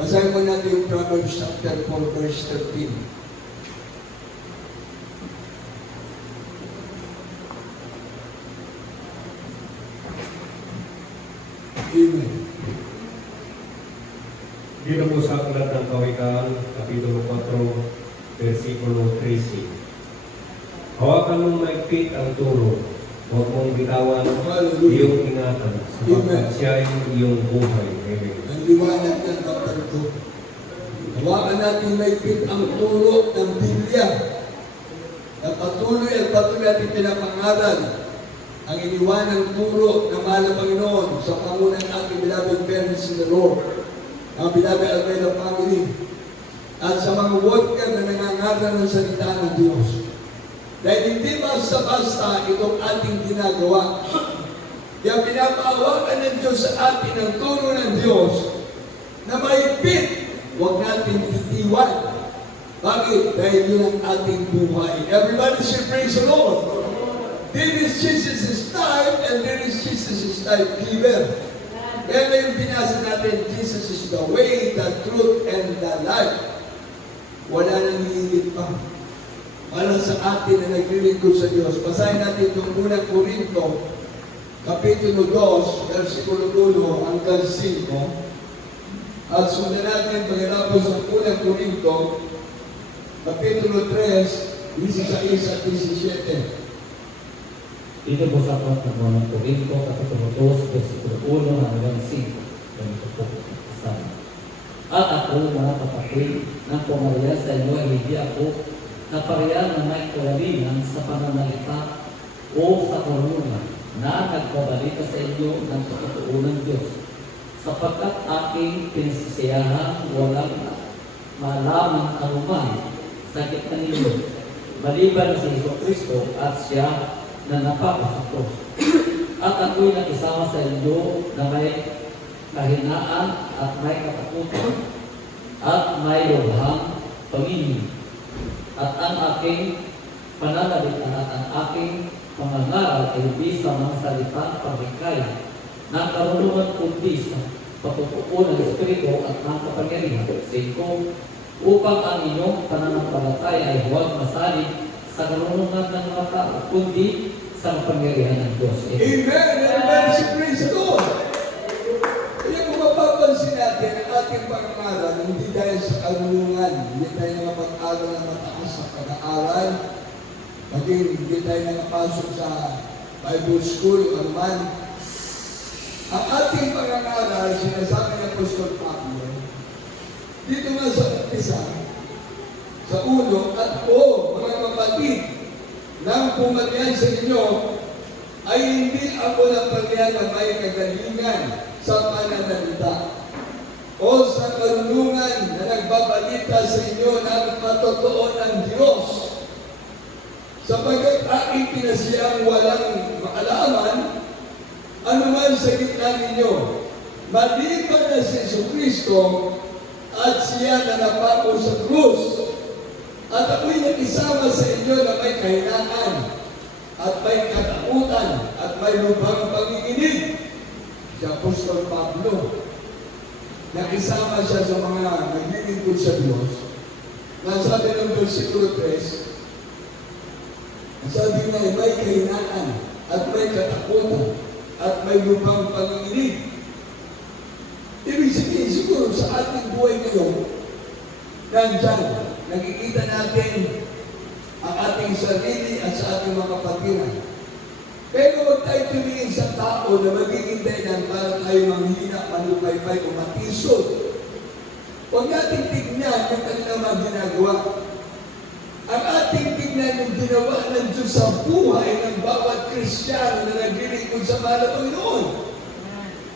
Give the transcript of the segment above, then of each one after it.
Basahin mo natin yung Proverbs chapter 4, verse 13. Amen. Dito po sa aklat ng Kawikaan, Kapitulo 4, versikulo 13. Hawakan mong maigpit ang turo, huwag mong bitawan iyong ingatan, sapagkat siya ay iyong buhay. Amen. Ang liwanag ng kapatid. Hawakan natin maigpit ang turo ng Biblia. Na patuloy at patuloy natin pinapangaral ang iniwanang turo ng mahal na Panginoon sa pangunan ng ating beloved parents in the Lord, ang beloved Almeida family, at sa mga worker na nangangaral ng salita ng Diyos. Dahil hindi basta-basta itong ating ginagawa. Kaya pinapahawakan ng Diyos sa atin ang turo ng Diyos na maigpit, huwag natin itiwan. Bakit? Dahil yun ang ating buhay. Everybody should praise the Lord. There is Jesus' type and there is Jesus' type giver. Kaya ngayon binasa natin, Jesus is the way, the truth, and the life. Wala nang hihigit pa. Para sa atin na naglilingkod sa Diyos. Basahin natin itong unang Korinto, Kapitulo 2, versikulo 1 hanggang 5. At sundan natin pagkatapos ng unang Korinto, Kapitulo 3, 16 at 17. Dito po sa aklat ng unang Korinto, Kapitulo 2, versikulo 1 hanggang 5. Ganito po kasama. At ako, mga kapatid, nang pumarya sa inyo ay hindi ako naparehan na may kawalingan sa pananalita o sa karunungan na nagbabalita sa inyo ng pagkatuon ng Diyos. Sapagkat aking pinisisiyahan walang malaman anuman sa gitna ninyo, maliban si Jesucristo at siya na napapasakos. At ako'y nakisama sa inyo na may kahinaan at may katakutan at may lubhang pangingin. At ang aking pananalita at ang aking pangangaral ay hindi sa mga salitang pagkikaya ng karunungan kundi sa patutuo ng Espiritu at ng kapangyarihan. 5. Upang ang inyong pananampalataya ay huwag masalig sa karunungan ng mga tao, kundi sa kapangyarihan ng Diyos. Amen! Everybody praise the Lord! Kaya kung mapapansin natin ang ating pangangaral, hindi dahil sa karunungan, hindi tayo nakapag-aral ng mataas sa pag-aaral, maging hindi tayo nakapasok sa Bible school o naman. Ang ating pangangaral, sinasabi ng Apostol Pablo, dito nga sa umpisa, sa ulo, at mga kapatid, nang pumatyan sa inyo, ay hindi ako napagyan na may kagalingan sa pananalita o sa karunungan na nagbabalita sa inyo ng patotoo ng Diyos. Sapagkat aking pinasiyang walang maalaman, anuman sa gitna ninyo, maliban na si Jesucristo at siya na napako sa krus. At ako'y nakisama sa inyo na may kahinaan at may katakutan at may lubhang panginginig. Si Apostol Pablo, nakisama siya sa mga naglilingkod sa Diyos. Nasabi ng versikulo 3, sabi niya, may kahinaan at may katakutan at may lubhang panginginig. Ibig sabihin, siguro sa ating buhay ngayon, nandyan, nakikita natin ang ating sarili at sa ating mga kapatiran. Pero huwag tayo tumingin sa tao na magiging dahilan para tayo manghina, manupaypay o matisod. Huwag natin tignan yung kanilang mga ginagawa. Ang ating tignan yung ginawa ng Diyos sa buhay ng bawat Kristiyano na naglilingkod sa mahal na Panginoon.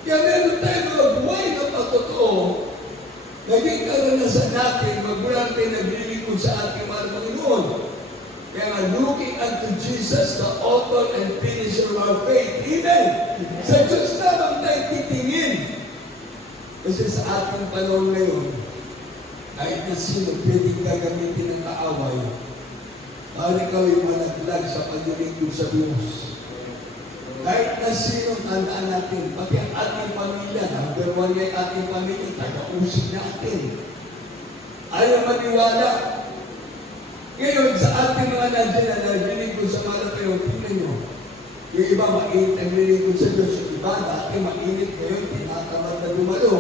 Kaya meron tayo mga buhay na patotoo. Naging karanasan natin, magulang tayo naglilingkod sa ating mahal na Panginoon. Kaya nga, looking unto Jesus, the author and finisher of our faith. Amen! Sa Diyos naman tayo titingin. Kasi sa ating panahon ngayon, kahit na sino pwedeng gagamitin ng kaaway, para ikaw ay managlag sa paglilingkod sa Diyos. Kahit na sino, tandaan natin, pati ang ating pamilya, number one yung ating pamilya, taga-usig natin. Ayaw maniwala. Ngayon, sa ating mga nandiyan na naglilingkod sa Malapayo, tingnan nyo, yung iba mainit ang lilingkod sa Diyos, yung iba dati mainit, ngayon tinatamad na dumalo.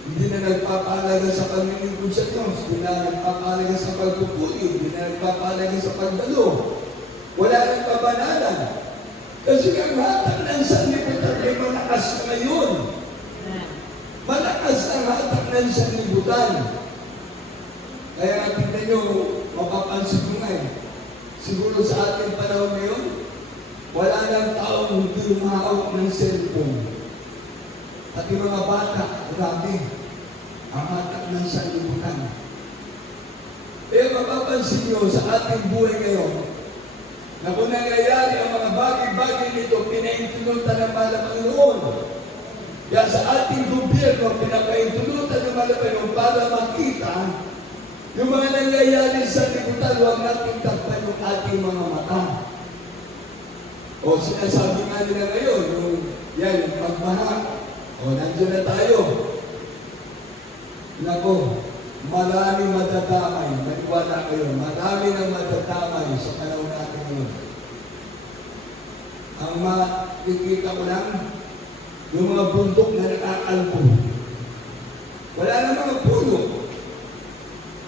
Hindi na nagpapahalaga sa paglilingkod sa Diyos, hindi na nagpapahalaga sa pagpupuli, hindi na nagpapahalaga sa pagdalo. Wala nang kabanalan. Kasi ang hatak ng sanlibutan ay malakas na ngayon. Malakas ang hatak ng sanlibutan. Kaya nga tingnan nyo, mapapansin ko nga siguro sa ating panahon ngayon, wala nang taong hindi umahawak ng cellphone. At yung mga bata, grabe, ang hatak ng sanlibutan. Kaya mapapansin nyo sa ating buhay ngayon, na kung nangyayari ang mga bagay-bagay nito, pinaintulutan ng Malapayon. Kaya sa ating gobyerno, pinapaintulutan ng Malapayon para makita yung mga nangyayari sa libutan, huwag natin takpan yung ating mga mata. O sinasabi nga nila ngayon, yung pagbaha, nandiyan na tayo. Nako, maraming madadamay, maniwala kayo, marami nang madadamay sa panahon natin ngayon. Ang makikita ko lang, yung mga bundok na nakakalbo. Wala na mga puno.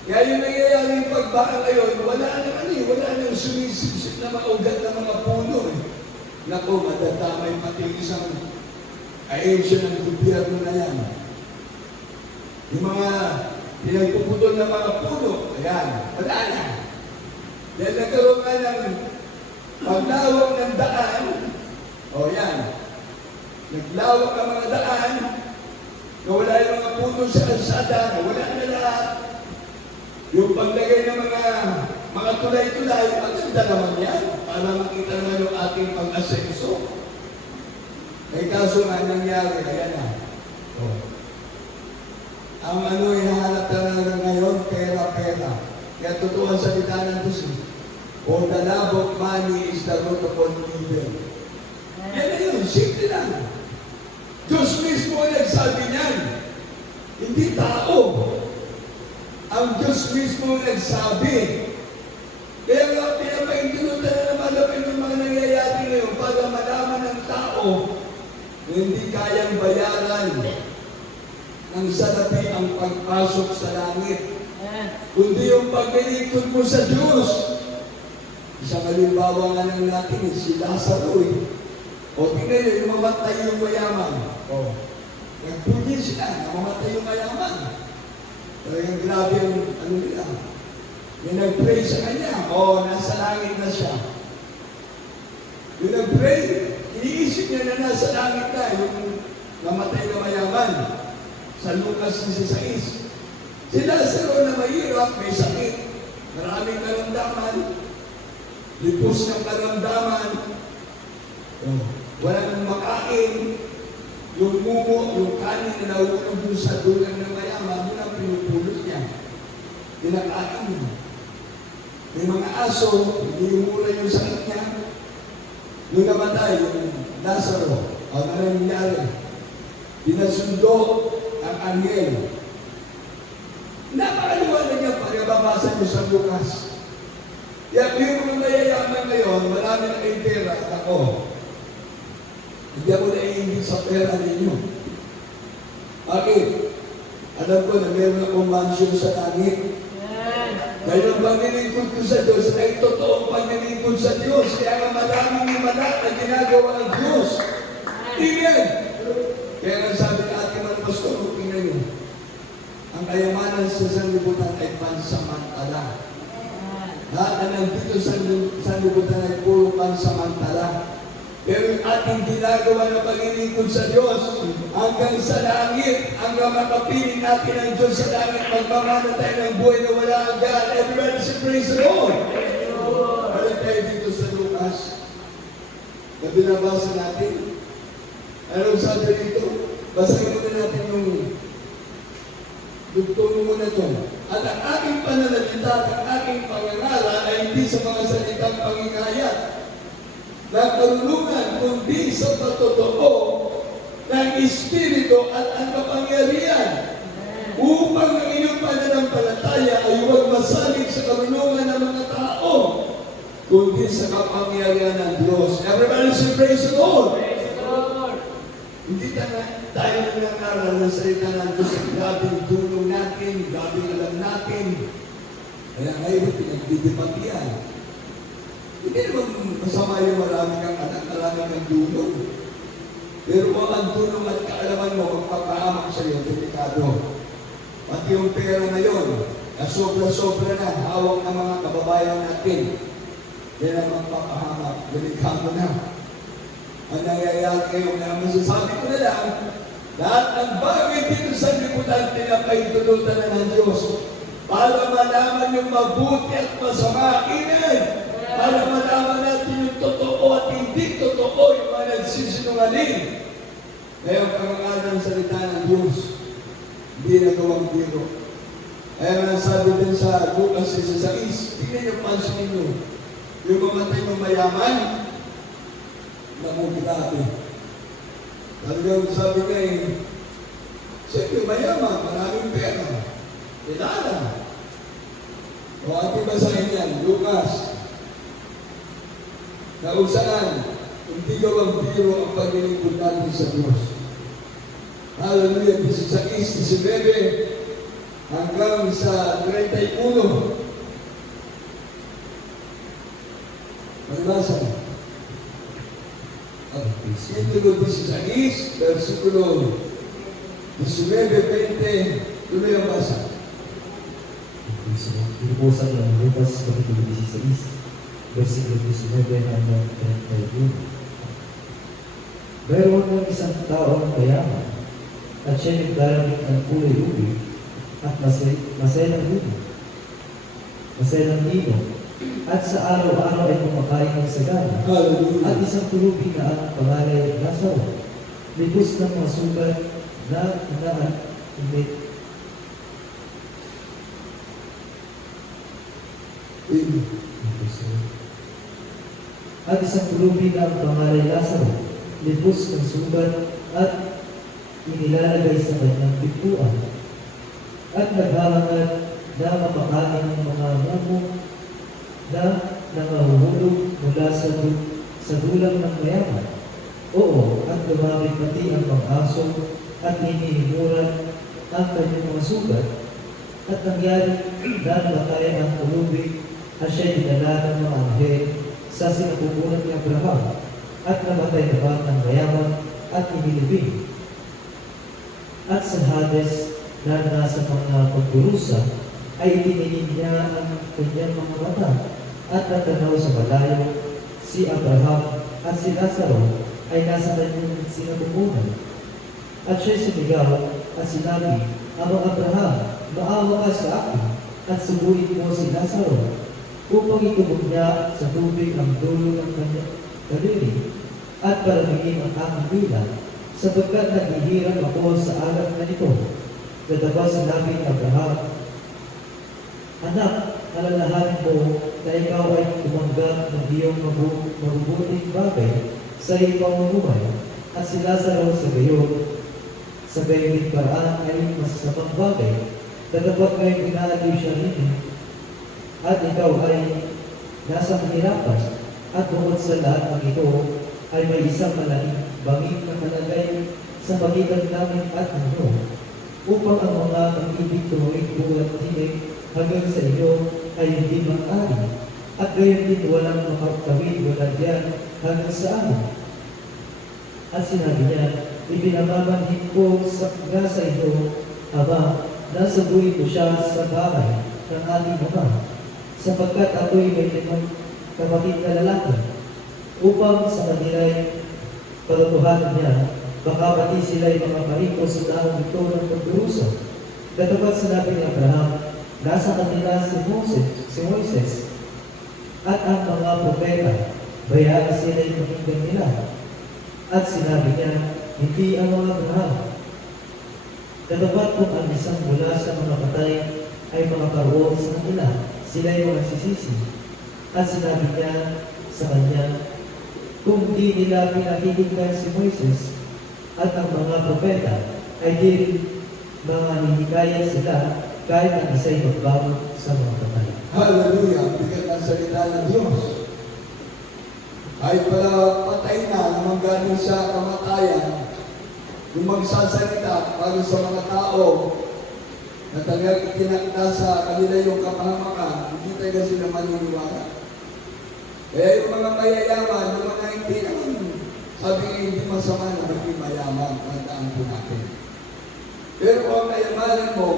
Kaya yung nangyayari yung pagbaha ngayon, wala nang sumisipsip na maugat na mga puno. Nako, madadamay pati isang ahensya ng gobyerno na yan. Yung mga pinagpuputol ng mga puno, ayan, wala na. Dahil nagkaroon nga ng paglawak ng daan, yan, naglawak ang mga daan, na wala yung mga puno sa kalsada, na wala na lahat. Yung paglagay ng mga tulay-tulay, maganda naman yan, para makita naman yung ating pag-asenso. May kaso nga nangyari, ayan na. Ang hinahanap talaga ngayon, pera-pera. Kaya totoo ang salita ng Diyos. For the love of money is the root of all evil. Yan na yun, simple lang. Diyos mismo ang nagsabi niyan. Hindi tao. Ang Diyos mismo ang nagsabi. Kaya nga, pinapaintulutan na naman yung mga nangyayari ngayon para malaman ng tao na hindi kayang bayaran ng salapi ang pagpasok sa langit. Kundi yung paglilingkod mo sa Diyos. Isang halimbawa nga lang natin, si Lazaro O tingnan nyo, yung mamatay yung mayaman. Nagpunin sila, mamatay yung mayaman. Talagang grabe yung nila. Yung nag-pray sa kanya, nasa langit na siya. Yung nag-pray, iniisip niya na nasa langit na yung mamatay na mayaman. Sa Lucas 16. Si Lazaro na mahirap, may sakit. Maraming karamdaman. Lipos ng karamdaman. Walang makain. Yung mumo, yung kanin na nauulog doon sa dulang ng mayaman, yun ang pinupulot niya. Pinakain niya. May mga aso, hinihimula yung sakit niya. Nung namatay, yung Lazaro, ang nangyari, pinasundo ang anghel. Napakaliwanag niya pag babasa niyo sa Lucas. Kaya yung mga mayayaman ngayon, marami na kayong pera. Ako, hindi ako naiingit sa pera ninyo. Bakit? Alam ko na meron akong mansion sa langit. Dahil ang paglilingkod ko sa Diyos ay totoong paglilingkod sa Diyos. Kaya nga maraming himala na ginagawa ng Diyos. Tingnan! Kaya nga sabi ng ating mga pastor, tingnan nyo, ang kayamanan sa sanlibutan ay pansamantala. Lahat na nandito sa sanlibutan ay puro pansamantala. Pero yung ating ginagawa na paglilingkod sa Diyos, hanggang sa langit, hanggang makapiling natin ang Diyos sa langit, magmamana tayo ng buhay na wala hanggan. Everybody say, praise the Lord! Balik tayo dito sa Lucas, na binabasa natin. Anong sabi dito? Basahin muna natin yung dugtong muna ito. At ang aking pananalita at ang aking pangangalan ay hindi sa mga salitang pangingayat. ng karunungan, kundi sa patotoo ng Espiritu at ang kapangyarihan, upang ang inyong pananampalataya ay huwag masalig sa karunungan ng mga tao, kundi sa kapangyarihan ng Diyos. Everybody say, praise the Lord! Hindi tayo nangangaral ng salita ng Diyos ang gabing tulong natin, gabing alam natin. Kaya ngayon, pinagdidipatian. Hindi naman masama yung marami kang anak, marami kang tulong. Pero kung ang tulong at kaalaman mo, magpapahamak sa iyo, delikado. Pati yung pera ngayon, na sobra-sobra na, hawak ng mga kababayan natin. Yan ang magpapahamak, delikado na. Ang nangyayari ngayon, na masasabi ko na lang, lahat ng bagay dito sa lipunan, pinapaintulutan na ng Diyos. Para malaman yung mabuti at masama, amen. Para malaman natin yung totoo at hindi totoo, yung mga nagsisinungaling. Ngayon, pangangalan ng salita ng Diyos, hindi nagawang biro. Kaya nga sabi din sa Lucas 16, tingnan niyo, pansinin niyo, yung mamatay ng mayaman, namuti natin. Talagang sabi niya siyempre mayaman, maraming pera, kilala. O ating basahin yan, Lucas, na kung saan, hindi gawang biro ang paglilingkod natin sa Diyos. Hallelujah, 16, 19, hanggang sa 31. Magbasa. Capítulo 16, versículo 19, 20, tuloy ang basa. Inubusan ng Lucas Kapitulo 16, versikulo 19 hanggang 31. Mayroon ng isang taong mayaman at siya nagdaramit ng kulay ubi at maselang ubi, maselang lino, at sa araw-araw ay kumakain ng sagana. Hallelujah. At isang tulubing na ang pangalay Lazaro, libos ng mga sugat na hindi. At isang tulubing na ang pangalay Lazaro, libos ng sugat at inilalagay sa kanyang pintuan. At naghahangad na mapakain ng mga mumo na nangahuhulog mula sa dulang ng mayaman. Oo, at dumami pati ang pang-aso at hinihimuran ang kanyang mga sugat. At nangyari na namatay ang tulubing at siya dinala ng mga anghel sa sinapupunan ni Abraham. At namatay naman ang mayaman at inilibing. At sa Hades na nasa mga pagkurusa ay itiningin niya ang kanyang mga mata at natanaw sa malayo si Abraham at si Lazaro ay nasa kanyang sinapupunan. At siya'y sumigaw at sinabi, Amang Abraham, maawa ka sa akin at subuin mo si Lazaro upang itubog niya sa tubig ang dulo ng kanyang daliri at palamigin ang aking bilang sapagkat naghihirap ako sa alat na ito. Dadabas sinabi ni Abraham, Anak, alalahanin mo na ikaw ay tumanggap ng iyong mabubuting bagay sa iyong pamumuhay at si Lazaro sa gayon din paraan ay masasamang bagay na dapat ngayong inaaliw siya rin at ikaw ay nasa kahirapan at bukod sa lahat ng ito ay may isang malaking bangin na kalagay sa pagitan namin at ano upang ang mga pag-ibig tumawid buwan tinig hanggang sa iyo ay hindi mang-ari at gayon din walang makatawid wala diyan hanggang sa amin. At sinabi niya, ipinamamanhin ko sa iyo, Ama, nasabuhin ko siya sa bahay ng ating ama, sapagkat ako'y may limang kapatid na lalaki, upang sa kanila'y pagkukuhan niya, baka pati sila'y mga pariko sa taong ito ng pagdurusa. Katapat sinabi ni Abraham, nasa kanila si Moises, at ang mga propeta, bayaan sila'y pakinggan nila. At sinabi niya, hindi ang mga Abraham. Katapat kung ang isang mula sa mga patay ay makakaroon sa kanila, sila'y mga sisisi. At sinabi niya sa kanya, kung di nila pinakikinggan si Moises at ang mga propeta, ay di rin mga hihikaya sila kahit ang isa'y magbago sa mga patay. Hallelujah! Bigat ang salita ng Diyos. Kahit pala patay na, naman galing sa kamatayan, yung magsasalita para sa mga tao na talagang itinakda sa kanila yung kapahamakan, hindi talaga sila maniniwala. Kaya yung mga mayayaman, yung mga hindi naman, sabi nga hindi masama na maging mayaman, tandaan po natin. Pero kung mayamanan mo,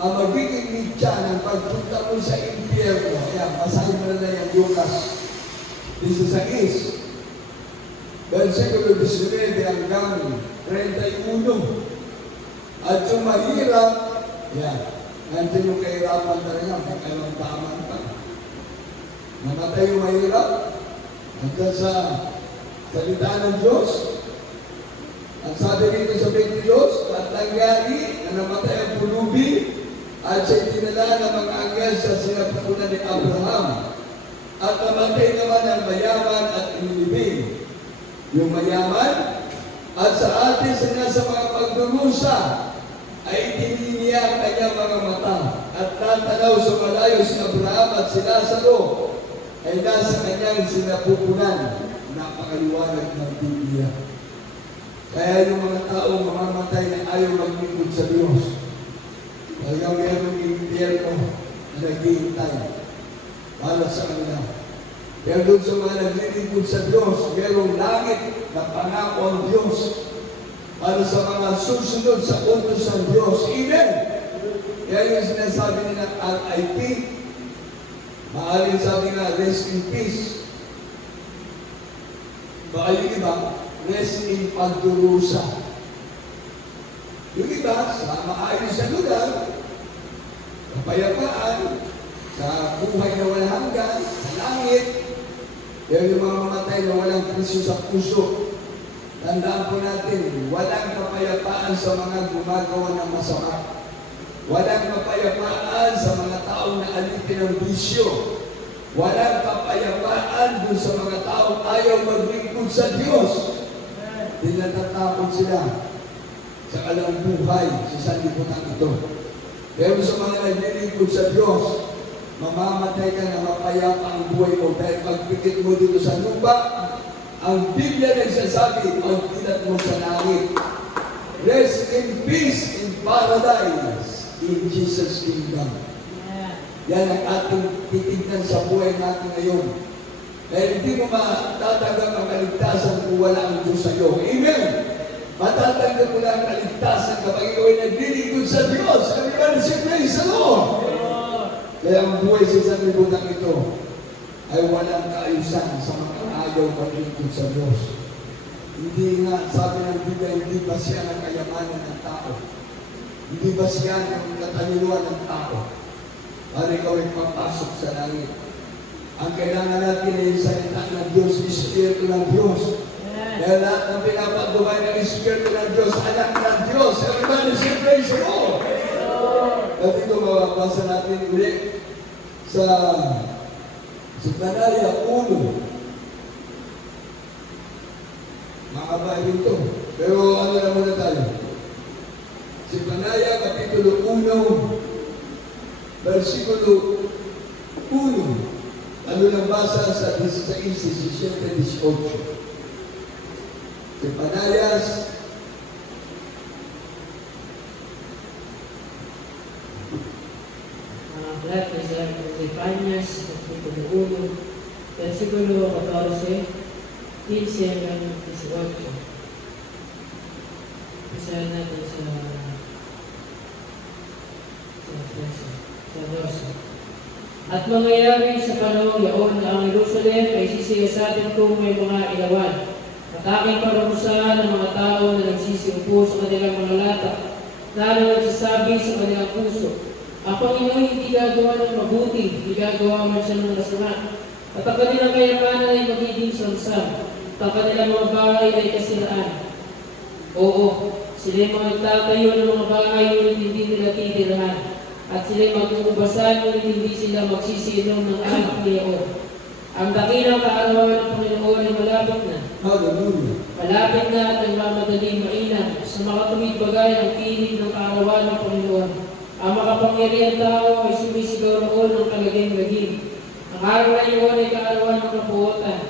ang magiging mitya ng pagpunta mo sa impyerno, ayan, basahin mo na yan, Lucas 16, versikulo 19 hanggang 31. At yung mahirap, yan, nandiyan yung kahirapan talaga, may kalamdaman pa. Namatay yung mahirap, hanggang sa salita ng Diyos. Ang sabi rito sa Biblia Diyos, at nangyari na namatay ang pulubi at siya dinala ng mga anghel sa sinapupunan ni Abraham. At namatay naman ang mayaman at inilibing. Yung mayaman at sa atin sa mga pagdurusa ay itininiya ang kanyang mga mata at natanaw sa malayo si Abraham at si Lazaro ay nasa kanyang sinapupunan. Napakaliwanag ng Biblia. Kaya yung mga taong mamamatay na ayaw maglingkod sa Diyos, talagang mayroong impyerno na naghihintay para sa kanila. Pero doon sa mga naglilingkod sa Diyos, mayroong langit na pangako ang Diyos para sa mga susunod sa utos ng Diyos. Amen! Kaya yung sinasabi nila RIP, maaaring sabi na rest in peace. Baka yung iba, rest in pagdurusa. Yung iba, sa maayos na lugar, kapayapaan, sa buhay na walang hanggan, sa langit, pero yung mga mamatay na walang Kristo sa puso, tandaan po natin, walang kapayapaan sa mga gumagawa ng masama. Walang kapayapaan sa mga taong naalipin ng bisyo. Walang kapayapaan dun sa mga taong ayaw maglingkod sa Diyos. Di natatakot sila sa kanilang buhay sa sanlibutan ito. Pero sa mga naglilingkod sa Diyos, mamamatay ka na mapayapa ang buhay mo dahil pagpikit mo dito sa lupa, ang Biblia nagsasabi, pagkilat mo sa langit. Rest in peace in paradise in Jesus' kingdom. Yan ang ating titignan sa buhay natin ngayon. Dahil hindi mo matatanggap ang kaligtasan kung wala ang Diyos sa iyo. Amen! Matatanggap mo lang ang kaligtasan kapag ikaw ay naglilingkod sa Diyos. Kami ba na si praise the Lord? Kaya ang buhay sa sanlibutan ito ay walang kaayusan sa mga ayaw maglingkod sa Diyos. Hindi nga, sabi ng Biblia, hindi ba siya ang kayamanan ng tao? Hindi ba siya ang katalinuhan ng tao? Para ikaw ay papasok sa langit. Ang kailangan natin ay salita ng Diyos, Espiritu ng Diyos. Dahil lahat ng pinapagdumay ng Espiritu ng Diyos, anak ng Diyos. Everybody say praise the Lord! At ito mababasa natin ulit sa Panaya 1. Makabahin ito. Pero ano na muna tayo? Si Panaya, Kapitulo 1, versikulo 1. Ano nang basa sa 16, 17, 18. Si Panayas, Aklat ng Zephanias, Kapitulo 1, versikulo 14, 15 hanggang 18. Isahan natin sa 12. At mangyayari sa panahon yaon na ang Jerusalem ay sisiyasatin kung may mga ilawan. At aking parurusahan ng mga tao na nagsisiupo sa kanilang mga latak, na nagsasabi sa kanilang puso, ang Panginoon hindi gagawa ng mabuti, hindi gagawa man siya ng masama. At ang kanilang kayamanan ay magiging sansam, at ang kanilang mga bahay ay kasiraan. Oo, sila mga nagtatayo ng mga bahay ngunit hindi nila titirahan. At sila'y mag-uubasan ngunit hindi sila magsisinom ng anak niyaon. Ang dakilang kaarawan ng Panginoon ay malapit na. Hallelujah. Malapit na at nagmamadaling mainam sa makatuwid bagay ang kilig ng kaarawan ng Panginoon. Ang makapangyarihan tao ay sumisigaw roon ng kalaging-laging. Ang araw na iyon ay kaarawan ng kapuotan,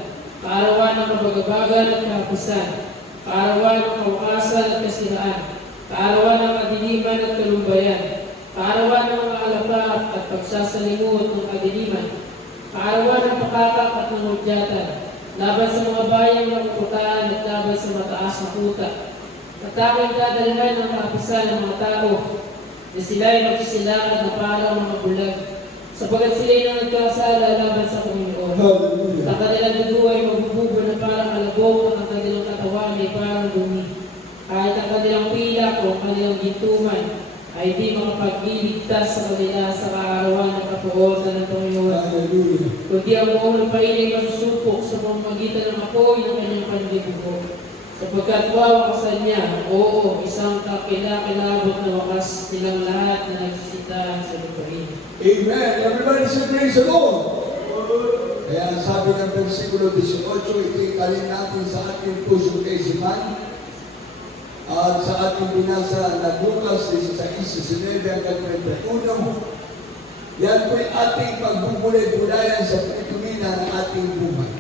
kaarawan ng kabagabagan at kahapisan, kaarawan ng kawakasan at kasiraan, kaarawan ng kadiliman at kalumbayan, kaarawan ng mga alapap at pagsasalimot ng kadiliman, kaarawan ng pakakak at ng hudyatan, laban sa mga bayang nakukutaan at laban sa mataas na kuta. Matanging dadalhan ng kahapisan ng mga tao, na sila ay magsisilakad na parang mga bulag, sapagat sila ay nagkasala laban sa Panginoon. Hallelujah. Ang kanilang dugo ay mabububo na parang kalabog at ang kanilang katawan ay parang dumi. Kahit ang kanilang pilak o ang kanilang gintuman ay di makapagliligtas sa kanila sa kaarawan ng kapuotan ng Panginoon. Hallelujah. Kundi ang buong lupain ay masusupok sa pamamagitan ng apoy ng kanyang panlibugo. Sapagkat wawakasan niya, oo, isang kakilakilabot na wakas nilang lahat na nagsisitahan sa lupain. Amen. Everybody say praise the Lord. Kaya sabi ng versikulo 18, ito italin natin sa ating pusong kaisipan. At sa ating binasa na Lucas 16:19 hanggang 21, yan po'y ating pagbubulay-bulayan sa pagtumina ng ating buhay.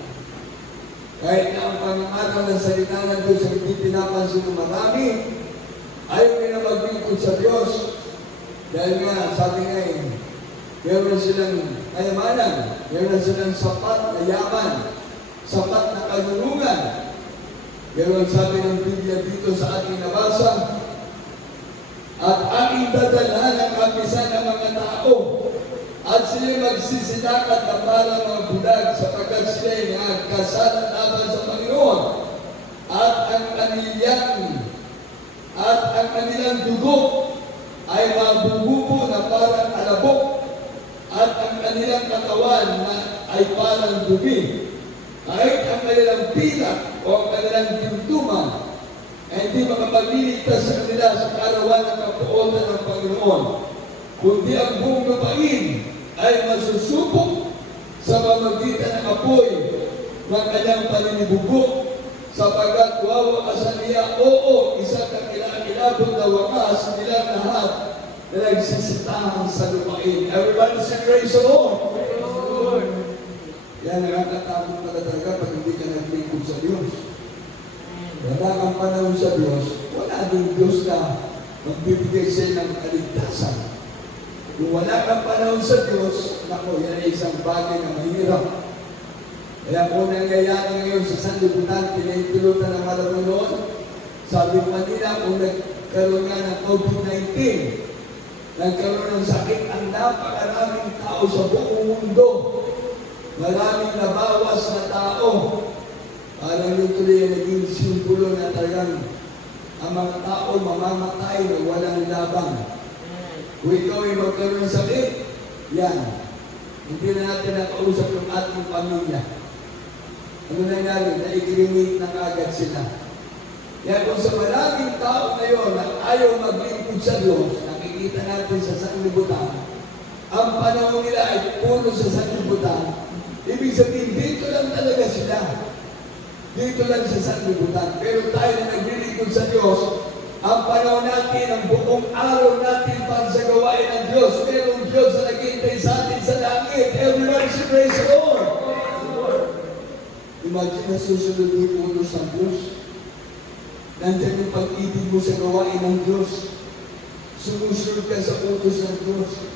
Kahit na ang pangangaral ng salita ng Diyos ay hindi pinapansin ng marami, ayaw na maglingkod sa Diyos. Dahil nga, sabi nga meron silang kayamanan, meron silang sapat na yaman, sapat na kanunungan. Pero ang sabi ng Biblia dito sa ating nabasa, at aking dadalhan ang kapisan ng mga tao, at sila magsisilakat na parang mga bulag sapagkat sila ay nagkasala laban sa Panginoon. At ang kanilang dugo ay mabububo na parang alabok, at ang kanilang katawan na ay parang dumi. Kahit ang kanilang pilak o ang kanilang gintuman ay hindi makapagliligtas sa kanila sa kaarawan ng kapuotan ng Panginoon. Kundi ang buong lupain ay masusupok sa pamamagitan ng apoy ng kanyang paninibugo, sapagkat wawakasan niya, oo, isang kakilakilabot na wakas nilang lahat na nagsisitahan sa lupain. Everybody say praise the Lord. Yan, nakakatakot pala talaga pag hindi ka naglingkod sa Diyos. Wala kang panahon sa Diyos, wala din Diyos na magbibigay sa'yo ng kaligtasan. Kung wala kang panahon sa Diyos, naku, yan ay isang bagay na mahirap. Kaya kung nangyayari ngayon sa sanlibutan, pinahintulutan ng malamang noon, sabi ko kanina, kung nagkaroon nga ng COVID-19, nagkaroon ng sakit ang napakaraming tao sa buong mundo. Maraming nabawas na tao. Parang yung tuloy ang naging simbolo na talagang ang mga tao mamamatay na walang labang. Kung ikaw ay magkaroon ng sakit, yan. Hindi na natin nakausap yung ating pamilya. Ano nangyari? Na-eliminate na agad sila. Kaya kung sa maraming tao ngayon na ayaw maglingkod sa Diyos, nakikita natin sa sanlibutan, ang panahon nila ay puro sa sanlibutan. Ibig sabihin, dito lang talaga sila. Dito lang sa sanlibutan. Pero tayo na naglilingkod sa Diyos, ang panahon natin, ang buong araw natin para sa gawain ng Diyos. Merong Diyos na naghihintay sa atin sa langit. Everybody say praise the Lord. Imagine na susunod yung utos ng Diyos. Nandiyan yung pag-ibig mo sa gawain ng Diyos. Sumusunod ka sa utos ng Diyos.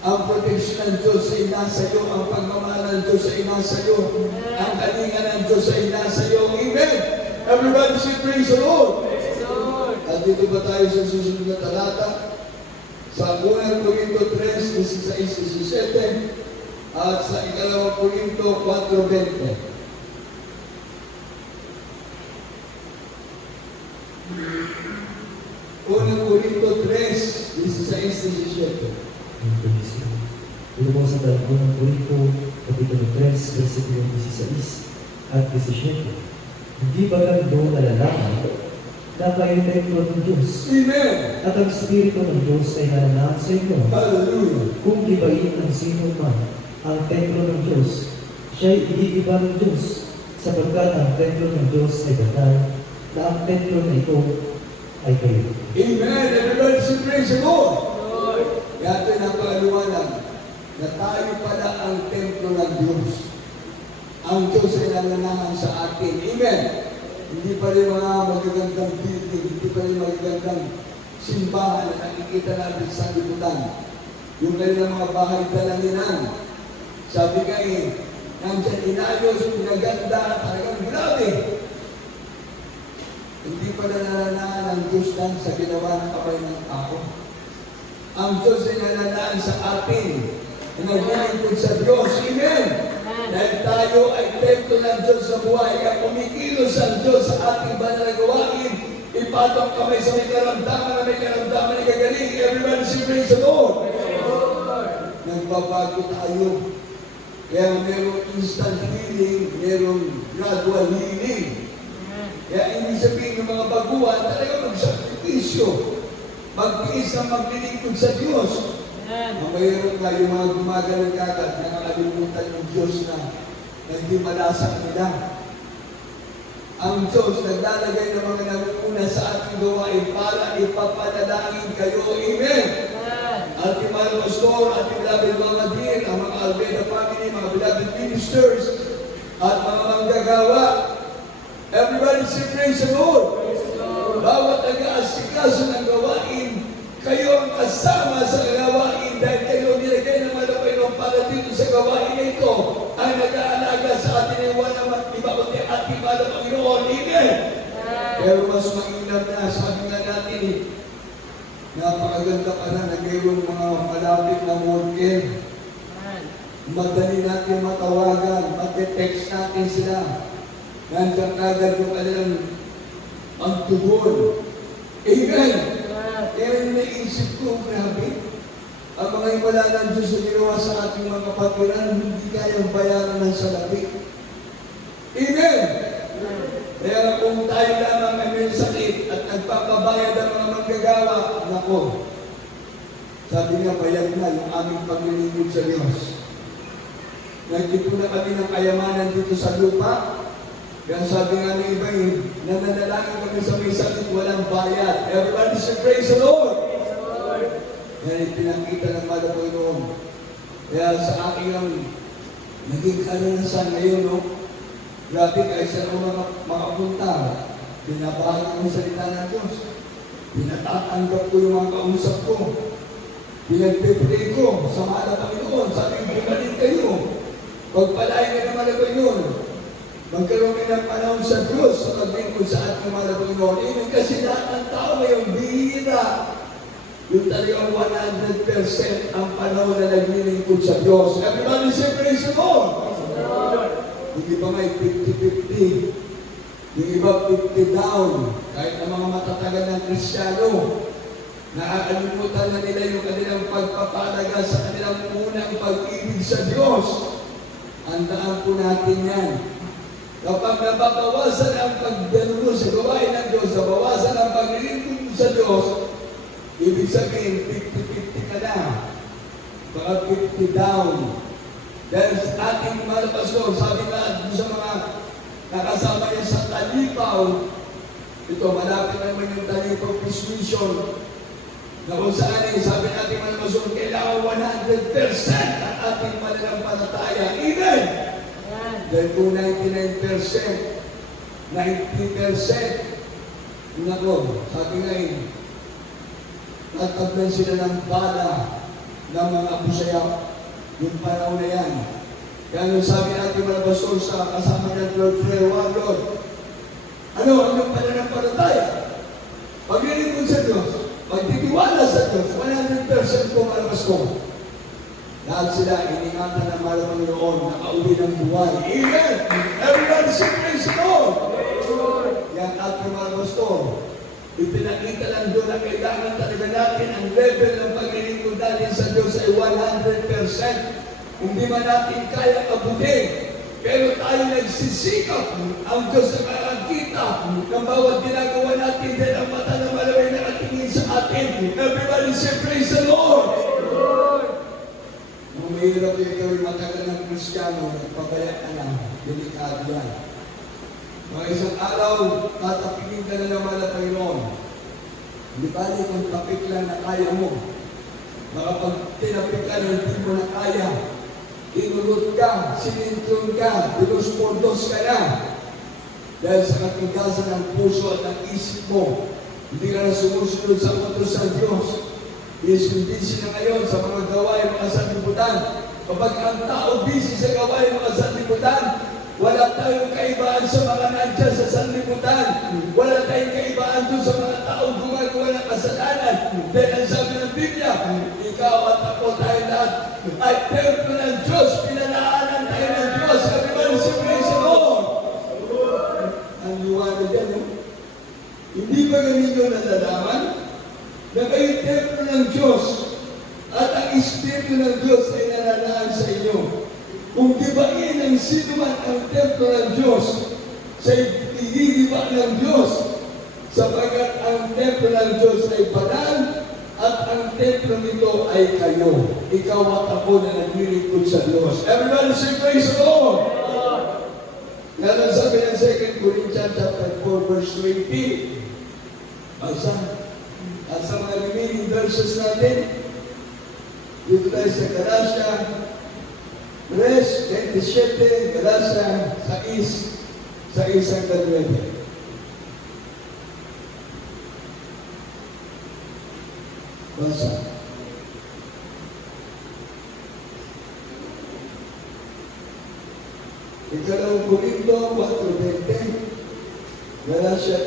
Ang proteksyon ng Diyos ay nasa iyo. Ang pagmamahal ng Diyos ay nasa iyo. Ang kalinga ng Diyos ay nasa iyo. Amen! Everybody say praise the Lord! At dito ba tayo sa susunod na talata? Sa 1 Corinto 3, 16-17 at sa 2 Corinto 4:20. 1 Corinto 3, 16-17. Ulimo sa Unang Korinto, Kapitulo 3, versikulo 16 at 17. Hindi ba ganito nalalaman na kayo templo ng Diyos? Amen! At ang Espiritu ng Diyos ay nananahan sa inyo. Hallelujah! Kung ibayin ng sino man ang templo ng Diyos, siya'y iniiba ng Diyos, sapagkat ang templo ng Diyos ay banal, na ang templo na ito ay kayo. Amen. Everybody say praise the Lord. Kaya ito napakaliwanag na tayo pala ang templo ng Diyos. Ang Diyos ay nananahan sa atin. Amen. Hindi pa rin mga magagandang building, hindi pa rin magagandang simbahan na nakikita natin sa liputan. Yung kanilang mga bahay dalanginan. Sabi nga nandyan inayos, pinaganda, talagang grabe. Hindi pa nananahan ang Diyos lang sa ginawa ng kamay ng tao. Ang Diyos ay nananahan sa atin. Naglilingkod sa Diyos. Amen. Dahil tayo ay templo ng Diyos sa buhay. Kaya kumikilos ang Diyos sa ating banal na gawain. Ipatok kami sa may karamdaman na may karamdaman ni kagaling. Everybody say praise the Lord. Nagbabago tayo. Kaya merong instant healing, merong gradual healing. Kaya hindi sabihin ng mga baguhan, talaga magsakripisyo. Magtiis ang maglilingkod sa Diyos. Mayroon nga yung mga gumagalang kagad, nakakalimutan ng Diyos na hindi malasak nila. Ang Diyos naglalagay ng mga nangunguna sa ating gawain para ipapanalangin kayo. Amen. Ating mga pastor, ating beloved mga din, ang mga Alveda family, mga beloved ministers, at mga manggagawa. Everybody say praise the Lord. Bawat nag-aasikaso ng gawain, kayo ang kasama sa gawain dahil kayo nilagay ng Panginoon para dito sa gawain na ito ang nag-aalaga sa atin ng walang iba kundi ating Panginoon. Amen. Pero mas mainam na, sabi nga natin, napakaganda pa na mayroong mga malapit na worker. Madali natin matawagan, mag-text natin sila. Nandiyan kagad yung kanilang pagtugon. Amen. Kaya naisip ko, grabe. Ang mga wala ng Diyos na ginawa sa ating mga kapatiran, hindi kayang bayaran ng salapi. Amen. Kaya kung tayo lamang ay may sakit at nagpapabayad ang mga manggagawa, nako, sabi niya, bayad na yung aming paglilingkod sa Diyos. Nagtipon na kami ng kayamanan dito sa lupa. Kaya sabi nga ng iba, nananalangin kami sa may sakit, walang bayad. Everybody say praise the Lord. Yan pinakita ng Panginoon. Kaya sa aking naging karanasan ngayon, no? Grabe, kahit saan ako makapunta, binabahagi ko ang salita ng Diyos. Pinatatanggap ko yung mga kausap ko. Pinagpipray ko sa mahal na Panginoon. Sabi ko, bumalik kayo. Pagpalain ka naman na Panginoon. Magkaroon kayo ng panahon sa Diyos sa paglingkod sa ating mahal na Panginoon. Ibig kasi lahat ng tao ngayong bihira. Yung talagang 100% ang panahon na naglilingkod sa Diyos. Everybody say praise the Lord. Hindi ba may 50-50? Yung iba 50 down. Kahit ang mga matatagal ng Kristiyano, nakakalimutan na nila yung kanilang pagpapalaga sa kanilang unang pag-ibig sa Diyos. Handaan po natin yan. Kapag nababawasan ang pagdalulo sa gawain ng Diyos, nabawasan ang paglilingkod sa Diyos, ibig sabihin, 50-50 ka na. Baka 50 down. Dahil sa ating mga pastor, sabi nga sa mga nakasama niya sa Talipaw, ito, malapit naman yung Talipaw Peace Mission, na kung saan sabi natin mga pastor, kailangan 100% ang ating mananampalataya. Amen! Dahil kung 99%, 90%, nako, sabi nga tataglan sila ng bala ng mga abusaya yung panahon na yan. Kaya nung sabi natin mga pastor sa kasama ng Lord Prayer One, Lord, ang pananampalataya? Paglilingkod sa Diyos, pagtitiwala sa Diyos, 100% po mga pastor. Lahat sila iningatan ng mahal na Panginoon, nakauwi ng buhay. Amen! Everybody say praise the Lord! Yan ating mga pastor. Ipinakita lang doon na kailangan talaga natin ang level ng paglilingkod natin sa Diyos ay 100%. Hindi man natin kaya abutin. Pero tayo nagsisikap. Ang Diyos na nakakita ng bawat ginagawa natin dahil ang mata ng malaway nakatingin sa atin. Everybody say praise the Lord! Ang mahirap yung ikaw yung matagal ng Kristiyano, nagpabaya na delikado yan. Mga isang araw, tatapigin ka na naman ng Panginoon. Hindi bali kung tapik lang na kaya mo. Baka pag tinapik ka na hindi mo na kaya, inulot ka, sinintron ka, bilos-pordos ka na. Dahil sa katigasan ng puso at ng isip mo, hindi ka na sumusunod sa utos ng Diyos. Busy na ngayon sa mga gawain, mga sanlibutan. Kapag ang tao busy sa gawain, mga sanlibutan, wala tayong kaibaan sa mga nandiyan sa sanlibutan. Wala tayong kaibaan doon sa mga taong gumagawa ng kasalanan. Dahil ang sabi ng Biblia, ikaw at ako tayo lahat ay templo ng Diyos. Pinanaanan tayo ng Diyos. Everybody say praise the Lord. Ang liwanag yan, no? Hindi ba ganito nalalaman na kayo templo ng Diyos at ang Espiritu ng Diyos ay nalalaan sa inyo? Kung dibain ng sino man ang templo ng Diyos, sa ididiba ng Diyos, sapagkat ang templo ng Diyos ay banal at ang templo nito ay kayo. Ikaw at ako na naglilingkod sa Diyos. Everybody say praise the Lord! Yan ang sabi ng 2 Corinthians chapter 4 verse 20. At sa mga remaining verses natin, dito tayo sa Galatia 3:27, Galatia 6:9. Basa. Ikalawang Korinto 4:20, Galatia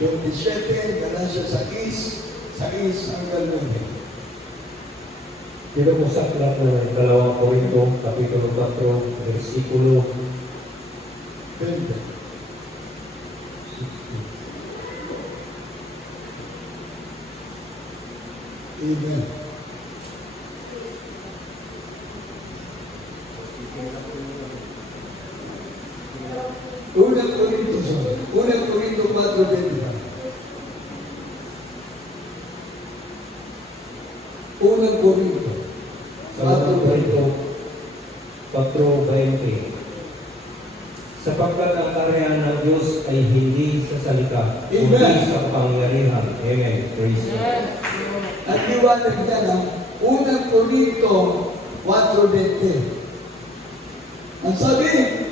3:27, Galatia 6:9. Dito po sa aklat ng 2 Korinto, Kapitulo 4, versikulo 20. Amen. Unang Korinto 4:20. Unang Korinto Sa 1 Korinto 4:20. Sapagkat ang karyan ng Diyos ay hindi sa salita, kundi sa kapangyarihan. Amen. Praise God. At liwanag yan ang Unang Korinto 4:20. Ang sabi,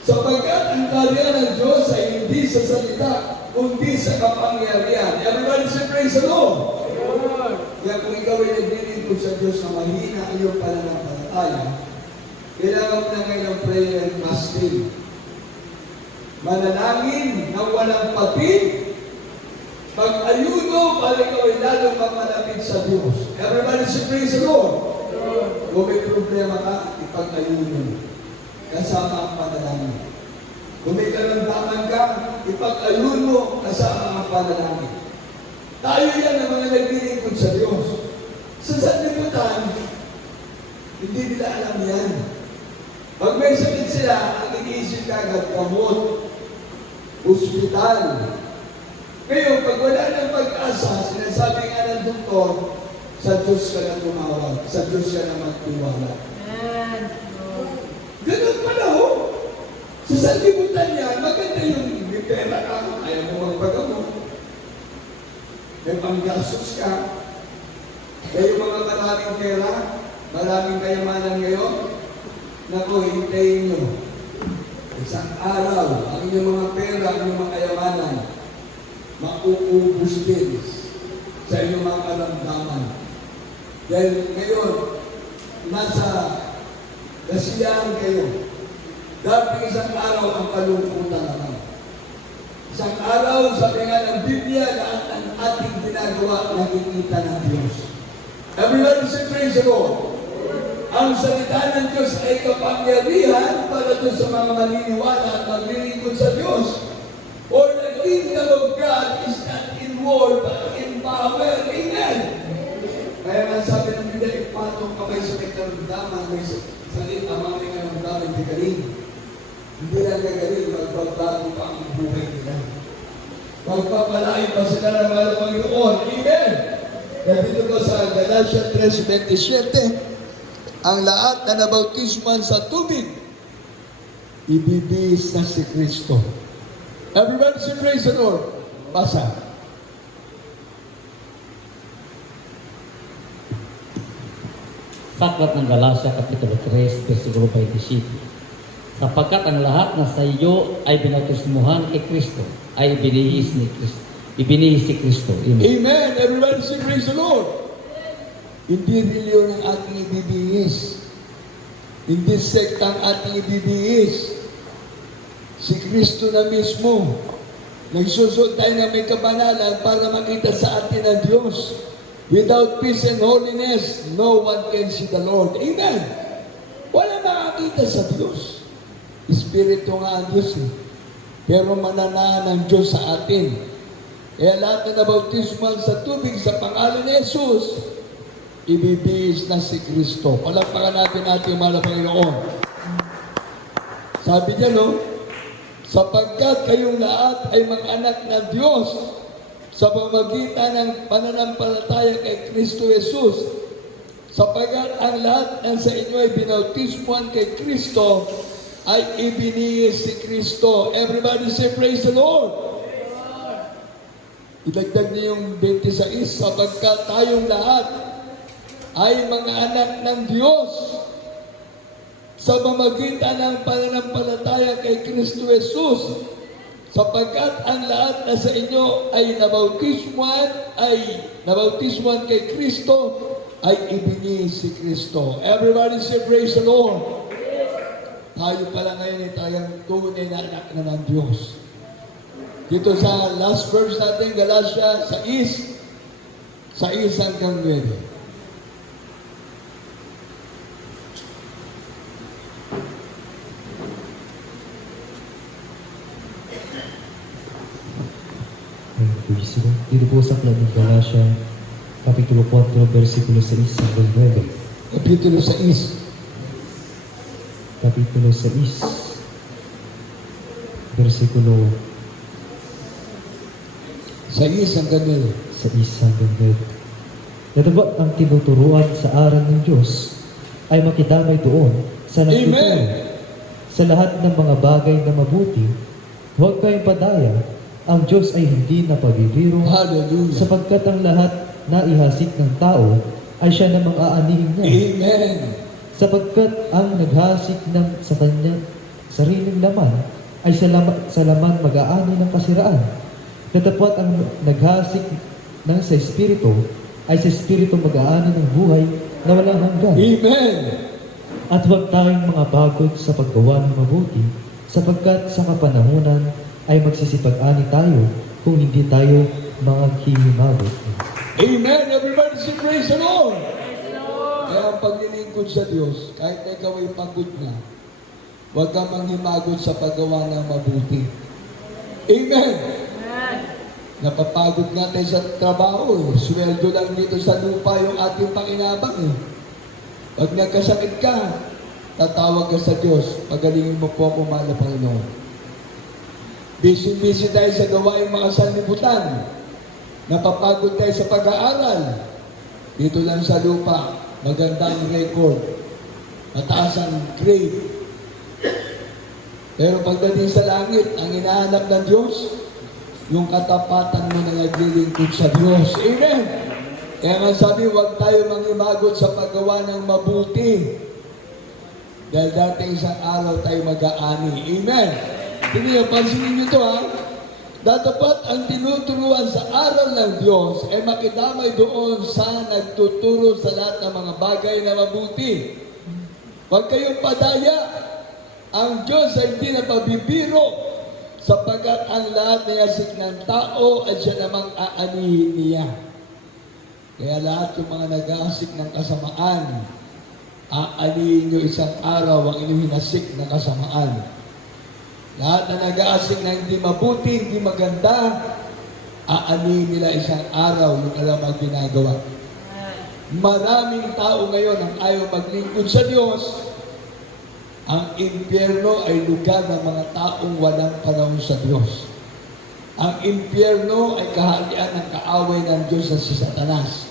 sapagkat ang karyan ng Diyos ay hindi sa salita, kundi sa kapangyarihan. Everybody say praise the Lord. Kaya kung ikaw ay naglilingkod sa Diyos na mahina ang iyong pananampalataya, kailangan mo na ngayon ng prayer and fasting. Manalangin na walang patid, mag-ayuno para ikaw ay lalong mamalapit sa Diyos. Everybody say praise the Lord. Kung may problema ka, ipag-ayuno. Kasama ang panalangin. Kung may karamdaman ka, ipag-ayuno kasama ang panalangin. Tayo yan ang mga naglilingkod sa Diyos. Sa sanlibutan, hindi nila alam yan. Pag may sakit sila, ang iniisip ka agad, gamot, ospital. Ngayon, pag wala ng pag-asa, sinasabi nga ng doktor, sa Diyos ka na tumawag, sa Diyos ka na magtiwala. Ganun pala ho. Sa sanlibutan yan, maganda yung may pera ka, ayaw mo magpagamot. May panggastos ka. Kayo mga maraming pera, maraming kayamanan ngayon, naku, hintayin nyo. Isang araw, ang inyong mga pera, ang inyong mga kayamanan, mauubos din sa inyong mga karamdaman. Dahil ngayon, nasa kasiyahan kayo. Dati isang araw ang kalungkutan naman. Isang araw, sabi nga ng Biblia, lahat ang ating ginagawa, nakikita ng Diyos. Everybody say praise the Lord. Ang salita ng Diyos ay kapangyarihan para doon sa mga maniniwala at maglilingkod sa Diyos. For the kingdom of God is not in war, but in power. Amen. Kaya nga sabi ng Biblia, ipatong kamay sa may karamdaman, may salita, mga may karamdaman, may galing. Hindi lang gagaling, magbabago pa ang buhay nila. Magpapalain pa sila ng mga Panginoon. Amen! Kaya dito ko sa Galatia 3:27, ang lahat na nabautismuhan sa tubig, ibibihis na si Kristo. Everybody say praise the Lord. Basa. Sa aklat ng Galacia, Kapitulo 3, versikulo 27. Sapagkat ang lahat na sa iyo ay binautismuhan kay Kristo, ay ibinihis si Kristo. Amen. Amen. Everybody say praise the Lord. Hindi reliyon ang ating ibibihis. Hindi sekta ang ating ibibihis. Si Kristo na mismo. Nagsusot tayo na may kabanalan para makita sa atin ang Diyos. Without peace and holiness, no one can see the Lord. Amen. Wala makakita sa Diyos. Espiritu nga ang Diyos eh. Pero mananaan ang Diyos sa atin. Kaya lahat na nabautismuhan sa tubig sa pangalan ni Jesus, ibibihis na si Kristo. Palakpakan natin ating mahal na Panginoon. Sabi niya, no? Sapagkat kayong lahat ay mga anak ng Diyos sa pamamagitan ng pananampalataya kay Kristo Jesus. Sapagkat ang lahat ng sa inyo ay binautismuhan kay Kristo, ay ibinihis si Kristo. Everybody say, praise the Lord. Idagdag niyo yung 26, sapagkat tayong lahat ay mga anak ng Diyos sa pamamagitan ng pananampalataya kay Kristo Jesus, sapagkat ang lahat na sa inyo ay nabautismuhan kay Kristo, ay ibinihis si Kristo. Everybody say praise the Lord. Tayo pala ngayon ay tayong tunay na anak na ng Diyos. Dito sa last verse natin, Galacia 6, 6 hanggang 9. Dito po sa aklat ng Galacia, Kapitulo 4, versikulo 6 hanggang 9. Kapitulo 6. Kapitulo 6, versikulo 6 hanggang 9. 6 hanggang 9. Natabat ang tinuturuan sa aral ng Diyos ay makidamay doon sa nagtuturo. Amen. Sa lahat ng mga bagay na mabuti, huwag kayong padaya. Ang Diyos ay hindi napabibiro, Hallelujah. sapagkat ang lahat na ihasik ng tao ay siya namang aanihin niya. Amen. Sapagkat ang naghasik sa kanyang sariling laman ay sa laman mag-aani ng kasiraan. Datapwat ang naghasik sa Espiritu ay sa Espiritu mag-aani ng buhay na walang hanggan. Amen. At huwag tayong mga pagod sa paggawa ng mabuti, sapagkat sa kapanahunan ay magsisipag-ani tayo kung hindi tayo mga hihimagot. Amen. Everybody say praise the Lord. Kaya ang paglilingkod sa Diyos, kahit na ikaw ay pagod na, huwag kang manghimagot sa paggawa ng mabuti. Amen. Napapagod nga tayo sa trabaho. Sweldo lang dito sa lupa yung ating pakinabang. Pag nagkasakit ka, tatawag ka sa Diyos. Pagalingin mo po ako, mahal na Panginoon. Busy tayo sa gawaing mga sanlibutan. Napapagod tayo sa pag-aaral. Dito lang sa lupa, magandang record. Mataas ang grade. Pero pagdating sa langit, ang hinahanap ng Diyos, yung katapatan mo na naglilingkod sa Diyos. Amen! Kaya nga sabi, huwag tayo mangimagot sa paggawa ng mabuti. Dahil dating isang araw tayo mag-aani. Amen! Tingnan, pansinin nyo ito ha. Datapat ang tinuturuan sa aral ng Diyos ay makidamay doon sa nagtuturo sa lahat ng mga bagay na mabuti. Huwag kayong padaya. Ang Diyos ay hindi napabibiro sapagkat ang lahat na yasik ng tao ay siya namang aanihin niya. Kaya lahat yung mga nag-aasik ng kasamaan, aanihin nyo isang araw ang inyong hinasik na kasamaan. Lahat na nag-aasik na hindi mabuti, hindi maganda, aanihin nila isang araw yung alam ang ginagawa. Maraming tao ngayon ang ayaw maglingkod sa Diyos. Ang impyerno ay lugar ng mga taong walang panahon sa Diyos. Ang impyerno ay kaharian ng kaaway ng Diyos na si Satanas.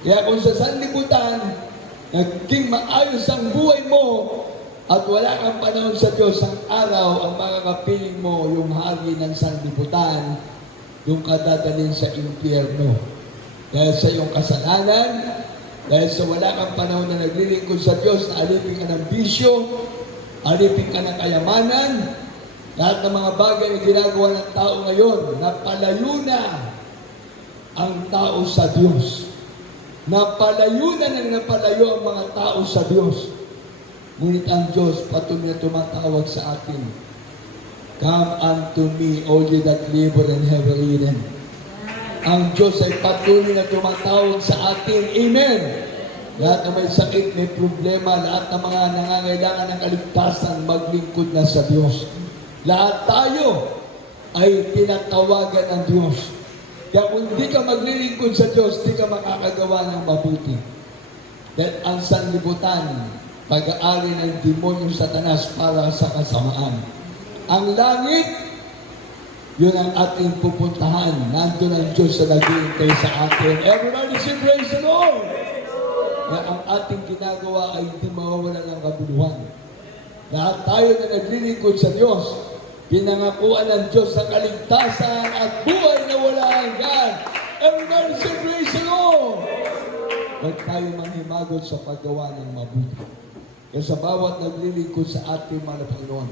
Kaya kung sa sanlibutan, naging maayos ang buhay mo, at wala kang panahon sa Diyos, ang araw, ang makakapiling mo, yung hari ng sanlibutan, yung kadadalhin sa impyerno. Dahil sa iyong kasalanan, dahil sa wala kang panahon na naglilingkod sa Diyos, na alipin ka ng bisyo, alipin ka ng kayamanan, lahat ng mga bagay na ginagawa ng tao ngayon, napalayo na ang tao sa Diyos. Napalayo na nang napalayo ang mga tao sa Diyos. Ngunit ang Diyos patuloy na tumatawag sa atin. Come unto me, all ye that labor and heavy laden. Ang Diyos ay patuloy na tumatawag sa atin. Amen! Lahat na may sakit, may problema, lahat ng mga nangangailangan ng kaligtasan, maglingkod na sa Diyos. Lahat tayo ay tinatawagan ng Diyos. Kaya kung hindi ka maglilingkod sa Diyos, hindi ka makakagawa ng mabuti. Dahil ang sanlibutan, pag-aari ng demonyong Satanas para sa kasamaan. Ang langit, yun ang ating pupuntahan. Nandun ang Diyos na naghihintay sa atin. Everybody say praise the Lord! Kaya ang ating ginagawa ay hindi mawawala ng kabuluhan. Lahat tayo na naglilingkod sa Diyos, pinangakuan ng Diyos sa kaligtasan at buhay na wala hanggan. Everybody say praise the Lord! Huwag tayo manghimagot sa paggawa ng mabuti. Kaya sa bawat naglilingkod sa ating mga Panginoon,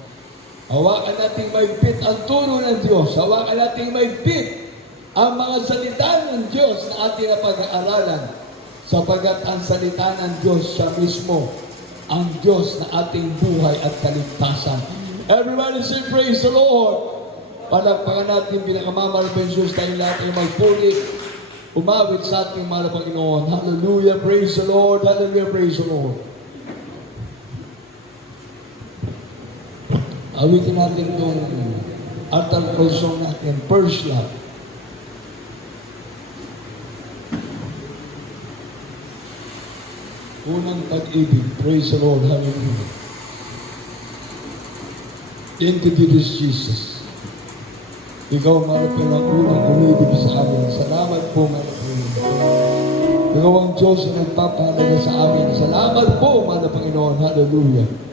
hawakan natin maigpit ang turo ng Diyos. Hawakan natin maigpit ang mga salita ng Diyos na ating napag-aaralan. Sapagat ang salita ng Diyos siya mismo, ang Diyos na ating buhay at kaligtasan. Everybody say praise the Lord! Palakpakan natin pinakamamahal pa Diyos tayong lahat ay magpuli. Umawit sa ating mga Panginoon. Hallelujah, praise the Lord. Hallelujah, praise the Lord. Awitin natin itong altar call song natin, First Love. Unang pag-ibig. Praise the Lord. Hallelujah. Thank you, Jesus. Ikaw, marapin ang unang umibig sa amin. Salamat po, marapin. Ikaw ang Diyos na nagpapahalaga sa amin. Salamat po, mga Panginoon. Hallelujah.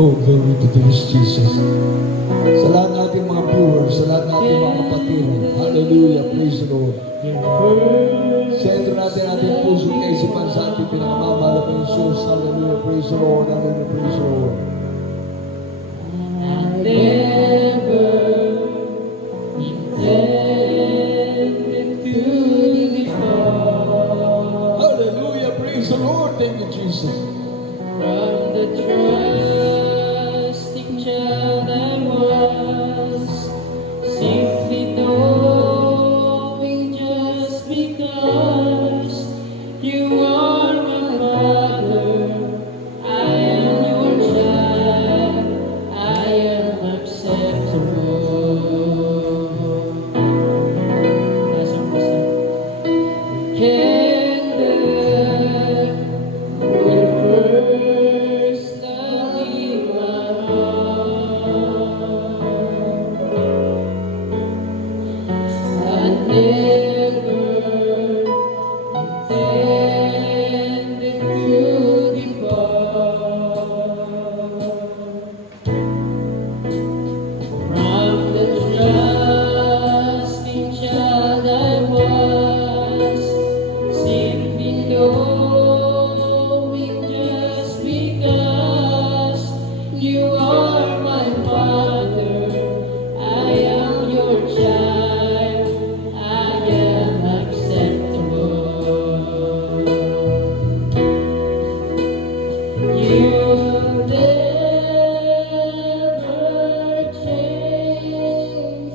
Oh, glory to Jesus. Sa lahat nating mga viewers, sa lahat nating mga kapatid, hallelujah, praise the Lord. Sentro natin ating puso kay isipan sa ating pinakamamahal na Jesus. Hallelujah, praise the Lord, hallelujah, praise the Lord. I never intended to depart Hallelujah, praise the Lord. Thank you, Jesus. from the trusting child I was, simply knowing just because you are my Father, I am your child, I am acceptable. That's what we say. Candle will first love in my heart. I never intended to depart from the trusting child I was, simply knowing just because you are my Father, I am your child, I am acceptable. You'll never change,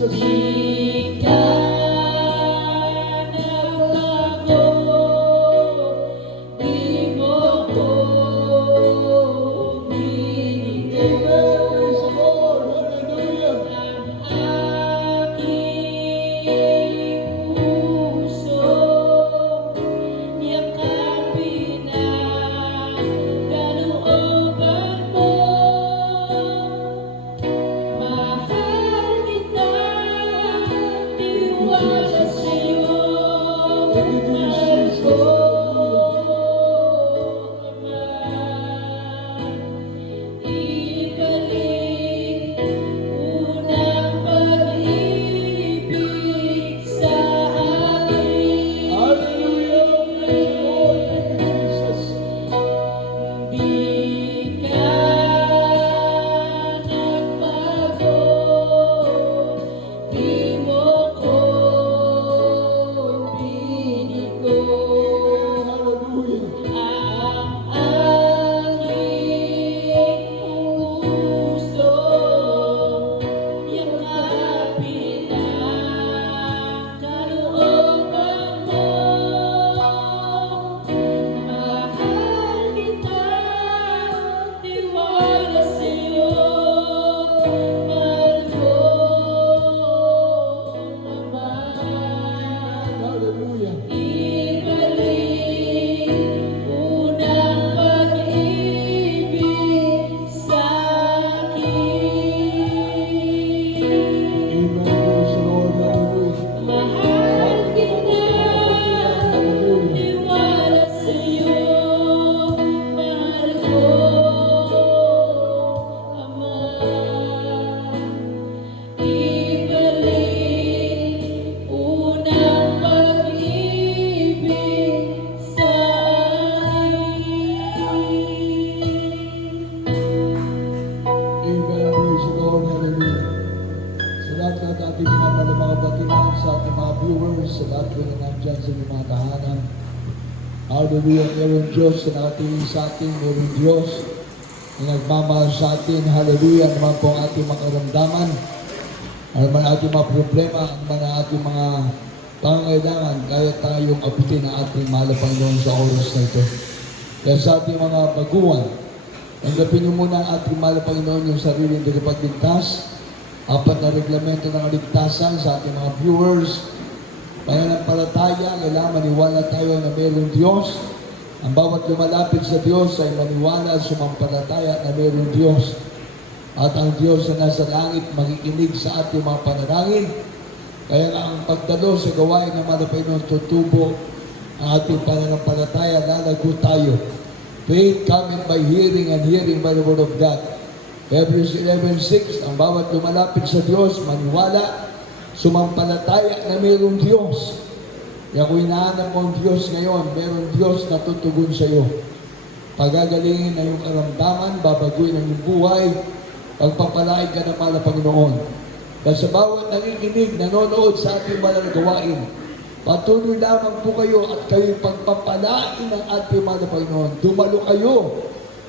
Jesus. Di ka nagbago, di mo ko binigo. Praise the Lord. Hallelujah. Ang aking puso, yakapin na kalooban mo. Mahal kita, tiwala sa'yo, mahal ko, Ama. Ibalik unang pag-ibig sa akin. Hallelujah. Praise the Lord. Thank you, Jesus. Di ka nagbago, di mo ko binigo. Hallelujah. Ang aking puso, yakapin na kalooban mo. Mahal kita, tiwala sa'yo, mahal ko, Ama. Hallelujah. Ibalik unang pag-ibig sa akin. Amen. Praise the Lord. Hallelujah. Mahal kita, tiwala sa'yo, mahal ko, Ama. Ibalik unang pag-ibig sa akin. Amen. Praise the Lord. Hallelujah. Sa lahat ng ating mga batiman, sa ating mga viewers, sa lahat po na nandyan sa inyong mga tahanan. Hallelujah. Meron Diyos na ating sa atin. Meron Diyos na nagmamahal sa atin. Hallelujah. Ano man po ang ating mga karamdaman. Ano man ang ating mga problema. Ano man ang ating mga pangangailangan. Kaya tayong abutin ang ating mahal na Panginoon sa oras na ito. Kaya sa ating mga baguhan, tanggapin niyo muna ang ating mahal na Panginoon yung sariling tagapagligtas. Apat na reglamento ng kaligtasan sa ating mga viewers. Pananampalataya, kailangan maniwala tayo na mayroong Diyos. Ang bawat lumalapit sa Diyos ay maniwala at sumampalataya na mayroong Diyos. At ang Diyos na nasa langit makikinig sa ating mga panalangin. Kaya nga ang pagdalo sa gawain ng mga Panginoon tutubo ang ating pananampalataya, lalago tayo. Faith coming by hearing and hearing by the word of God. Hebrews 11:6, ang bawat lumalapit sa Diyos, maniwala, sumampalataya na mayroong Diyos. Kaya kung hinahanap mo ang Diyos ngayon, mayroong Diyos na tutugon sa iyo. Pagagalingin na yung karamdaman, babaguhin ang iyong buhay, pagpapalain ka ng mahal na Panginoon. Kaya sa bawat nakikinig, nanonood sa ating mahal na gawain, patuloy lamang po kayo at kayo'y pagpapalain ng ating mahal na Panginoon. Dumalo kayo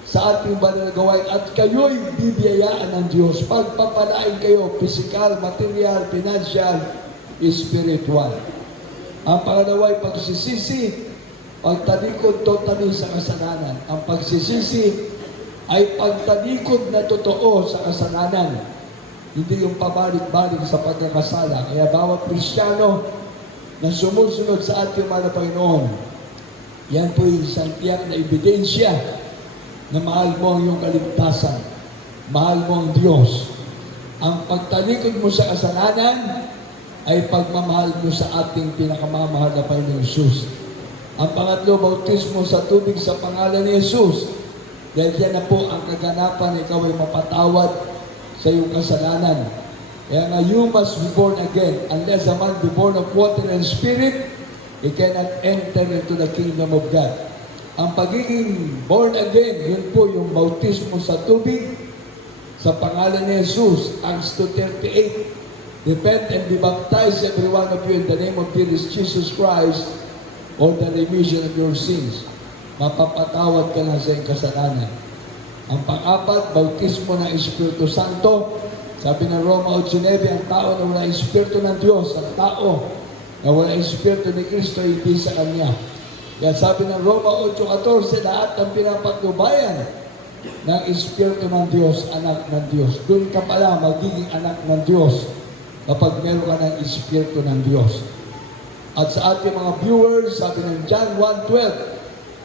sa ating banal na gawain at kayo'y bibiyayaan ng Diyos. Pagpapalain kayo, physical, material, financial, spiritual. Ang pangalawa ay pagsisisi, pagtalikod totally sa kasalanan. Ang pagsisisi ay pagtalikod na totoo sa kasalanan. Hindi yung pabalik-balik sa pagkakasala. Kaya bawat Kristiyano na sumusunod sa ating mahal na Panginoon, yan po yung isang tiyak na ebidensya na mahal mo ang iyong kaligtasan. Mahal mo ang Diyos. Ang pagtalikod mo sa kasalanan ay pagmamahal mo sa ating pinakamamahal na Panginoong Jesus. Ang pangatlo, bautismo sa tubig sa pangalan ni Jesus. Dahil yan na po ang kaganapan na ikaw ay mapatawad sa iyong kasalanan. Kaya nga, you must be born again. Unless a man be born of water and spirit, he cannot enter into the kingdom of God. Ang pagiging born again, yun po yung bautismo sa tubig, sa pangalan ni Jesus, Acts 2:38. Repent and be baptized, every one of you, in the name of Jesus Christ, for the remission of your sins. Mapapatawad ka na sa iyong kasalanan. Ang pang-apat, bautismo ng Espiritu Santo, Sabi ng Roma 8:9, ang tao na wala Espiritu ng Diyos, ang tao na wala Espiritu ni Kristo, hindi sa Kanya. Kaya sabi ng Roma 8:14, lahat ng pinapatnubayan ng Espiritu ng Diyos, anak ng Diyos. Doon ka pala magiging anak ng Diyos kapag meron ka ng Espiritu ng Diyos. At sa ating mga viewers, sabi ng John 1:12,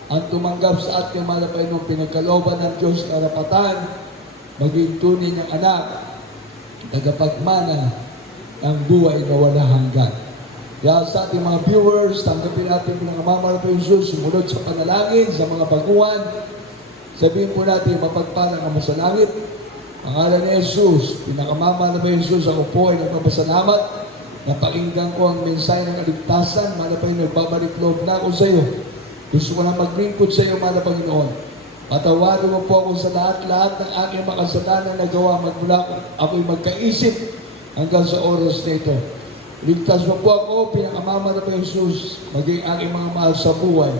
ang tumanggap sa ating malapay ng pinagkalooban ng Diyos karapatan, maging tunay ng anak, tagapagmana ng buhay na wala hanggan. Kaya sa ating mga viewers, tanggapin natin ng Mama ng Jesus, sumunod sa panalangin, sa mga baguhan. Sabihin po natin, mapagpalang ang masalangit. Pangalan ni Jesus, pinakamama na ba Jesus, ako po ay nagpapasalamat. Napakinggan ko ang mensahe ng kaligtasan, malapay nagbabalik loob na ako sa iyo. Gusto ko na maglingkod sa iyo, mahal na Panginoon. Patawarin mo po ako sa lahat-lahat ng aking makasalanan na gawa magmula ako'y magkaisip hanggang sa oras na ito. Ligtas mo po ako, pinakamama na ba Jesus, maging aking mga mahal sa buhay.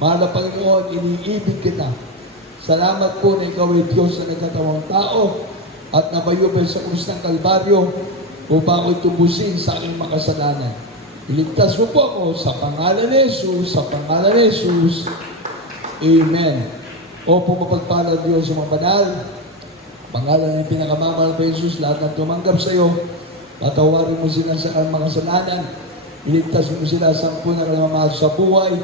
Mahal na Panginoon, iniibig kita. Salamat po na ikaw ay Diyos na nagkatawang tao at nabayubay sa krus ng Kalbaryo upang ako'y tubusin sa aking makasalanan. Iligtas mo po ako sa pangalan ni Jesus, sa pangalan ni Jesus. Amen. Opo, mapagpala Diyos sa mga banal. Pangalan ng pinakamamahal pa Jesus, lahat ng tumanggap sa iyo, patawarin mo sila sa mga kasalanan. Iligtas mo sila sa na kalamamahal sa buhay.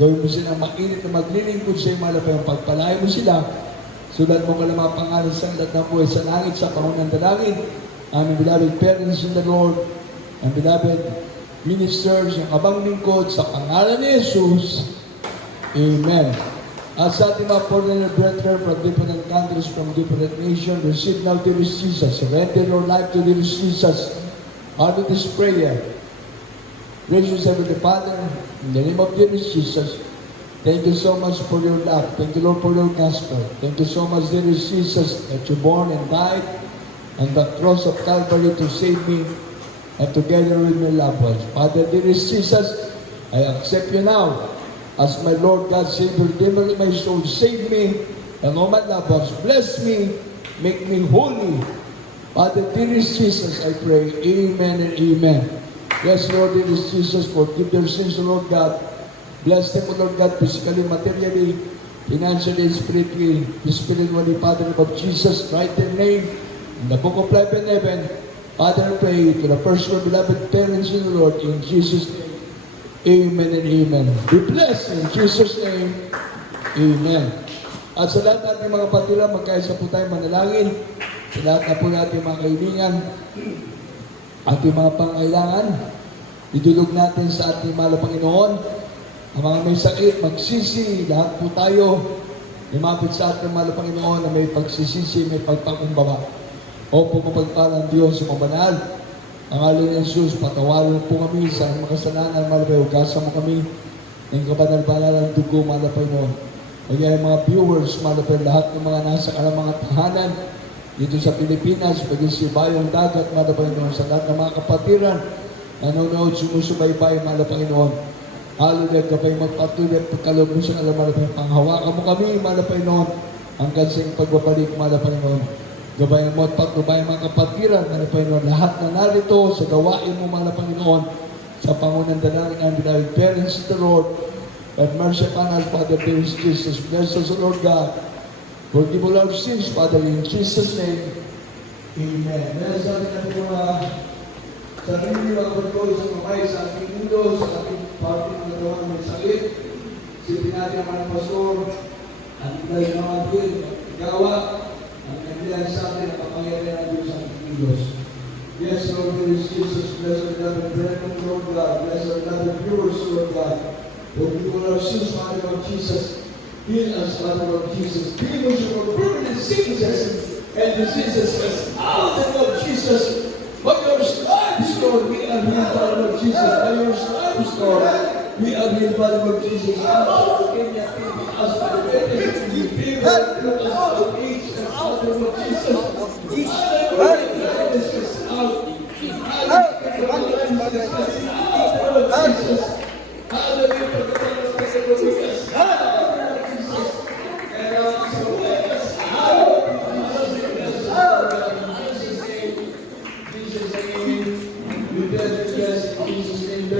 Gawin mo sila mainit na maglilingkod sa iyo, malapay ang pagpalain mo sila. Sulat mo ka ng mga pangalan sa lahat ng buhay sa langit, sa pangunang dalangin. Aming beloved parents in the Lord, ang beloved ministers, yung kabang lingkod, sa pangalan ni Jesus. Amen. At sa ating mga foreigner brethren from different countries, from different nations, receive now to Jesus. Surrender your life to Jesus. Out of this prayer, gracious Heavenly Father, in the name of Jesus, thank you so much for your love. Thank you, Lord, for your gospel. Thank you so much, dear Jesus, that you born and died on the cross of Calvary to save me and together with my loved ones. Father, dear Jesus, I accept you now as my Lord God, Savior, Redeemer of my soul. Save me and all my loved ones. Bless me, make me holy. Father, dear Jesus, I pray, amen and amen. Yes, Lord, dear Jesus, forgive their sins, Lord God. Bless them, Lord God, physically, materially, financially, spiritually, Father, of Jesus, write their name in the book of life and heaven. Father, I pray to the personal beloved parents in the Lord, in Jesus' name. Amen and amen. Be blessed in Jesus' name. Amen. At sa lahat natin mga patira, magkaisa po tayo manalangin. Sa lahat na po natin mga kaibigan, ating mga pangailangan, idulog natin sa ating mahal na Panginoon. Ang mga may sakit, magsisi, lahat po tayo, lumapit sa ating mahal na Panginoon na may pagsisisi, may pagpakumbaba. Opo, mapagpalang Diyos sa mabanal. Ang alin ni Jesus, patawarin po kami sa mga kasalanan, malapay, ugasan mo kami ng kabanal-banal ng dugo, malapay mo. Kaya yung mga viewers, malapay, lahat ng mga nasa mga tahanan dito sa Pilipinas, paging si Bayong Dagat, malapay mo, sa lahat ng mga kapatiran, nanonood, sumusubaybay, malapay noon. Hallelujah, kapay magpatuloy, pagkaloob mo sa alam, malapay, panghawakan mo kami, malapay noon, hanggang sa pagbabalik, malapay noon. Gabayan mo at pagbabayan mga kapatiran, mga Panginoon, lahat na narito sa gawain mo, mga Panginoon, sa pangunang dalangin ang beloved parents of the Lord, and mercy upon us, Father, dear Jesus. Bless us, Lord God. Forgive all our sins, Father, in Jesus' name. Amen. Dahil sa ating natin mga sarili, mga ko sa kamay, sa ating mundo, sa ating party na gawa may sakit, sipin natin ang mga pastor, at dahil mga din, gawa, ang nandiyan sa atin, kapangyarihan ng Diyos ang Diyos. Yes, Lord, there is Jesus. Bless our beloved brethren, Lord God. Bless our beloved viewers, Lord God. Forgive all our sins, Father, Lord Jesus. Heal us, Father, Lord Jesus. Heal us from permanent sicknesses and diseases. Out of Lord Jesus. By your stripes, Lord, we are healed, Father, Lord Jesus. By your stripes, Lord, we are healed, Father, Lord Jesus. Kenya, us for the greatest favor, look us for the age, and Father, Lord Jesus. Each time we get this out,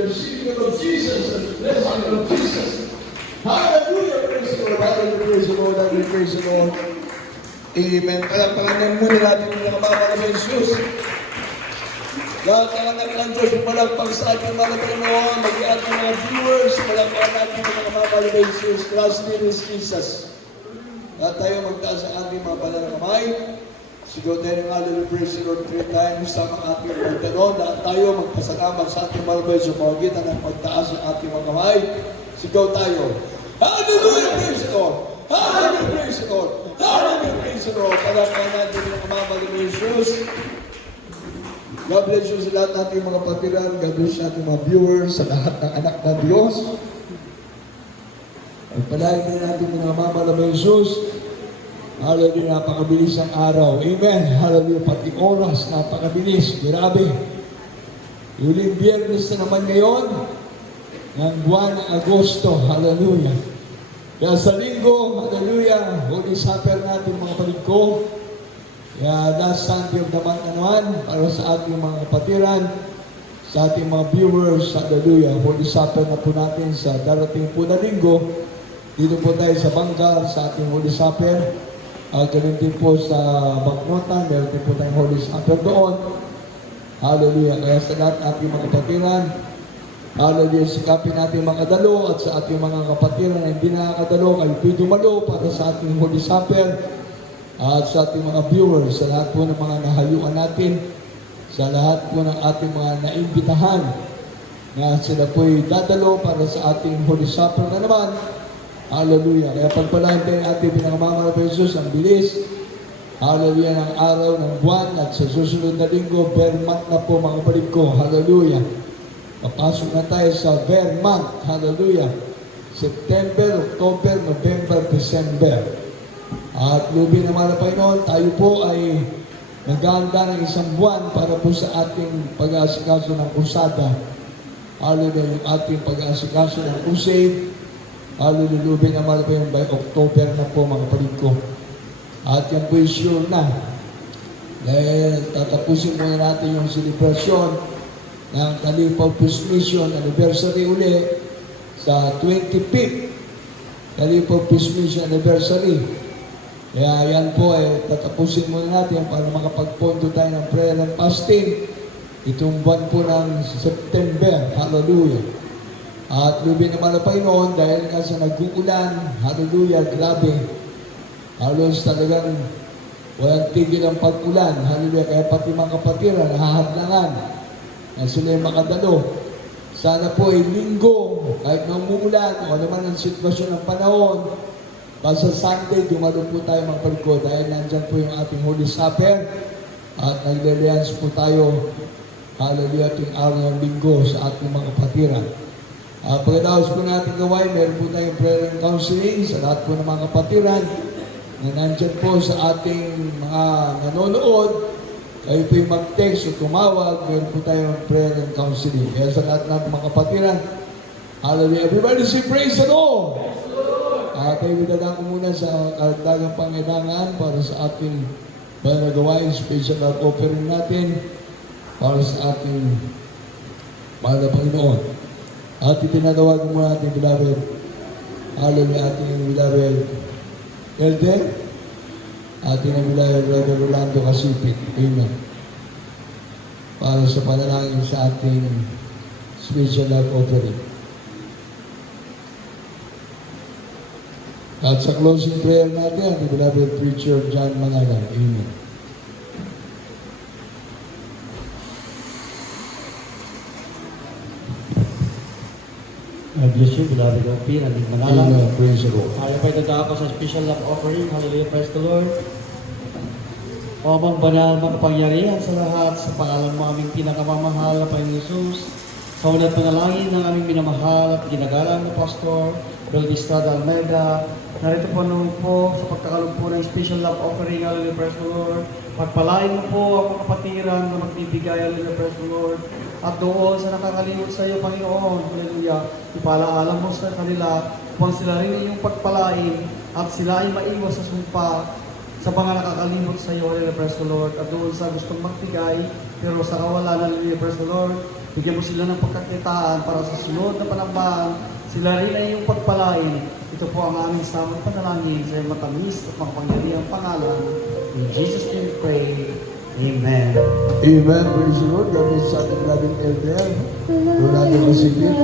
receiving of Jesus and the blessing of Jesus. Hallelujah! Praise the Lord! Hallelujah! Praise the Lord! Hallelujah! Praise the Lord! Amen. Palagpagan muna natin yung nakababa ng Jesus. Lahat ng anak ng Diyos, palagpag sa ating mga Panginoon, maging ating mga viewers, palagpagan natin yung nakababa ng Jesus. Trust in Jesus. Lahat tayo magtaas sa ating mga banal na kamay. Sigaw tayo ng Hallelujah, praise the Lord 3 times sa mga ating pagtanong. Lahat tayo magpasalamat sa ating marabay sa pamagitan ng pagtaas sa ating mga kamay. Sigaw tayo. Hallelujah, praise the Lord! Hallelujah, praise the Lord! Hallelujah, praise the Lord! Palakpakan natin ang kamamali ng Jesus. God bless you sa lahat nating mga patiran. God bless sa ating mga viewers, sa lahat ng anak ng Diyos. Pagpalain na natin ang kamamali ng Jesus. Hallelujah, napakabilis ang araw. Amen. Hallelujah, pati oras, napakabilis. Grabe. Huling biyernes na naman ngayon ng buwan ng Agosto. Hallelujah. Kaya sa linggo, hallelujah, Holy Supper natin mga kapatid ko. Kaya last Sunday of the month na naman, para sa ating mga kapatiran, sa ating mga viewers, hallelujah, Holy Supper na po natin sa darating po na linggo. Dito po tayo sa Bangka, sa ating Holy Supper. Ganun din po sa Baknotan, meron din po tayong Holy Supper doon. Hallelujah. Kaya sa lahat ating mga kapatiran, hallelujah, sikapin natin makadalo at sa ating mga kapatiran na hindi nakakadalo, kayo po'y dumalo para sa ating Holy Supper at sa ating mga viewers, sa lahat po ng mga nahayuan natin, sa lahat po ng ating mga naimbitahan na sila po'y dadalo para sa ating Holy Supper na naman. Hallelujah. Kaya pagpalain tayo ng ating pinakamamal na Jesus, ang bilis. Hallelujah, ng araw, ng buwan at sa susunod na linggo, Vermont na po mga kapatid ko. Hallelujah. Papasok na tayo sa Vermont. Hallelujah. September, October, November, December. At lubi naman na Panginoon, tayo po ay naghahanda ng isang buwan para po sa ating pag-aasikaso ng kusada. Hallelujah, yung ating pag-aasikaso ng crusade. Hallelujah, lubi naman na Panginoon, by October na po mga kapatid ko. At yan po sure na. Dahil tatapusin muna natin yung celebration ng Kalipaw Peace Mission anniversary uli sa 25th Kalipaw Peace Mission anniversary. Kaya yan po ay tatapusin muna natin para makapagpondo tayo ng prayer and fasting itong buwan po ng September. Hallelujah. At lubi naman na Panginoon dahil nga sa nag-uulan, hallelujah, grabe. Halos talagang walang tigil ang pag-ulan. Hallelujah. Kaya pati mga kapatiran, nahahadlangan na sila makadalo. Sana po ay linggo, kahit nang umuulan, o naman ang sitwasyon ng panahon, basta Sunday, dumalo po tayo mga palko dahil nandyan po yung ating Holy Supper at naglilians po tayo, hallelujah, ating araw ng linggo sa ating mga kapatiran. Pagkatapos po natin gawain, meron po tayong prayer and counseling sa lahat po ng mga kapatiran na nandyan po sa ating mga nanonood. Kayo po yung mag-text o tumawag, meron po tayong prayer and counseling. Kaya sa lahat ng mga kapatiran, hallelujah. Everybody say praise the Lord! Tayo bidadaan ko muna sa karagdagang pangailangan para sa ating banagawain, special love offering natin para sa ating mahal na Panginoon. At itinatawag mo muna ating beloved, hallelujah, ating beloved Elder, ating beloved Brother Rolando Casipit. Amen. Para sa panalangin sa ating special love offering. At sa closing prayer natin, ating beloved Preacher John Mangalan. Amen. God bless you, beloved OP, nating manala. Amen. Praise the Lord. Ayaw pa itagaka ko sa special love offering. Hallelujah, praise the Lord. O amang banal makapangyarihan sa lahat, sa pangalan mo aming pinakamamahal na Panginoon Jesus, sa unat panalangin ng aming minamahal at ginagalang na Pastor Bel Estrada Almeida, narito po naman po sa pagkakalog po ng special love offering. Hallelujah, praise the Lord. Pagpalain mo po ang mga kapatiran na magbibigay. Hallelujah, praise the Lord. At doon sa nakakalimot sa iyo, Panginoon, hallelujala, ipaalaalam mo sa kanila upang sila rin iyong pagpalain at sila ay maiwas sa sumpa sa mga nakakalimot sa iyo, hallelujah, praise the Lord. At doon sa gustong magbigay, pero sa kawalan, hallelujah, praise the Lord, Bigyan mo sila ng pagkakitaan para sa sunod na panambahan. Sila rin ay iyong pagpalain. Ito po ang aming samang panalangin sa iyong matamis at makapangyarihang pangalan. In Jesus' name we pray. Amen. Amen. Praise the Lord. God bless sa ating loving elder. Doon natin masigit.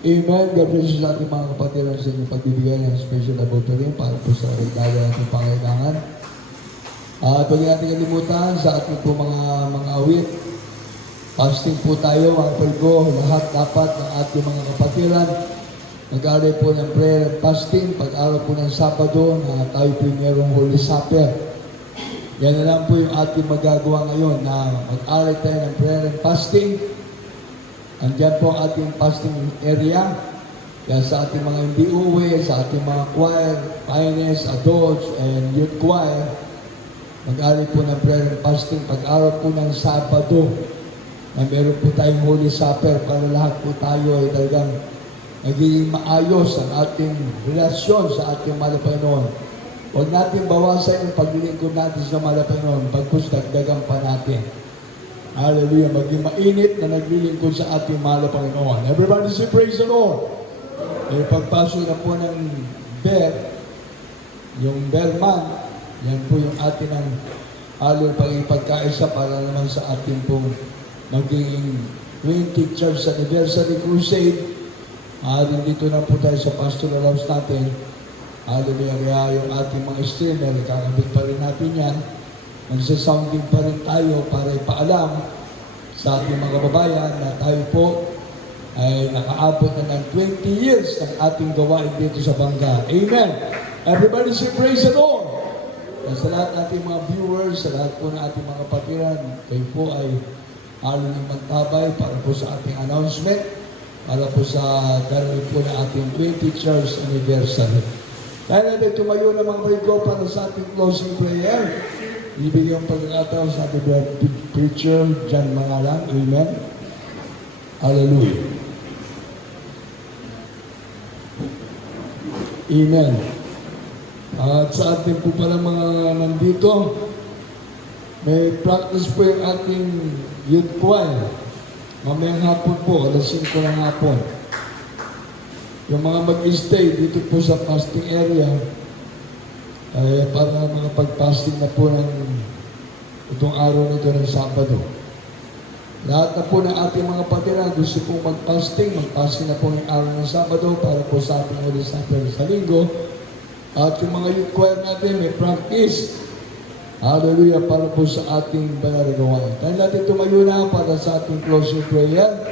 Amen. God bless you sa ating mga kapatid sa inyong pagbibigay ng special laboratory para po sa regalo natin pangailangan. At huwag natin kalimutan sa ating po mga awit. Fasting po tayo, mga palgo, lahat dapat ng ating mga kapatiran. Mag-aral po ng prayer and fasting. Pag-aral po ng Sabado na tayo po mayroong Holy Supper. Yan na lang po yung ating magagawa ngayon na mag-aral tayo ng prayer and fasting. Andiyan po ang ating fasting area. Yan sa ating mga hindi uwi, sa ating mga choir, pioneers, adults, and youth choir. Mag-aral po ng prayer and fasting. Pag-aral po ng Sabado na meron po tayong Holy Supper para lahat po tayo ay talagang nagiging maayos ang ating relasyon sa ating mahal na Panginoon. Huwag natin bawasan yung paglilingkod natin sa mahal na Panginoon, pagpus dagdagan pa natin. Hallelujah. Maging mainit na naglilingkod sa ating mahal na Panginoon. Everybody say praise the Lord. Eh, pagpasok na po ng yung Berman, yan po yung ating ang alon pagkaisa para naman sa ating pong maging 20th Church Anniversary Crusade. Dito na po tayo sa pastoral house natin. Hallelujah. Kaya yung ating mga streamer, kakabit pa rin natin yan. Magsasounding pa rin tayo para ipaalam sa ating mga kababayan na tayo po ay nakaabot na ng 20 years ng ating gawain dito sa Bangka. Amen. Everybody say praise the Lord. At sa lahat nating mga viewers, sa lahat po ng ating mga kapatiran, kayo po ay alon ng magtabay para po sa ating announcement, para po sa darating po na ating 20th Church Anniversary. Dahil natin tumayo ng mga kapatid ko para sa ating closing prayer. Ibigay ang pagkakataon sa ating preacher, John Mangalang. Amen. Hallelujah. Amen. At sa ating po pala mga nandito, may practice po yung ating youth choir. Mamayang hapon po, alas 5 ng hapon. Yung mga mag-stay dito po sa fasting area, ay para mga pag-fasting na po ng itong araw nito ng Sabado. Lahat na po ng ating mga patiran gusto pong mag-fasting na po ng araw ng Sabado para po sa ating Holy Supper sa Linggo. At yung mga youth choir natin may practice. Hallelujah, para po sa ating banal na gawain. Tayo natin tumayo na para sa ating closing prayer.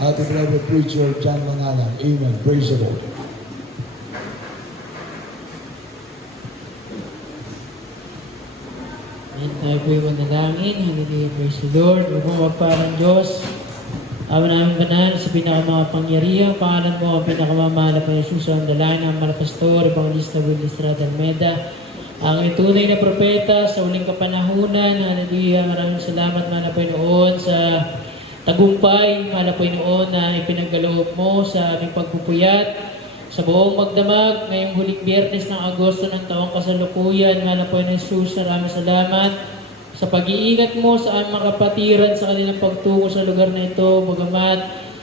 Ating beloved preacher, John Mangalang. Amen. Praise the Lord. Ayan tayo po yung manalangin. Hallelujah, praise the Lord. Upang magparang Diyos, Ama namin banal, sa pinakamakapangyarihan, pangalan mo ang pinakamamahal na Jesus, ang dalangin ng mga pastor, Evangelista Will Estrada Almeida, ang tunay na propeta sa uling kapanahunan. Hallelujah, maraming salamat mga Panginoon sa tagumpay, mahal na Panginoon, na ipinagkaloob mo sa aming pagpupuyat sa buong magdamag ngayong huling Biyernes ng Agosto ng taong kasalukuyan. Mahal na Panginoon Jesus, maraming salamat sa pag-iingat mo sa aming mga kapatiran sa kanilang pagtungo sa lugar na ito. Bagamat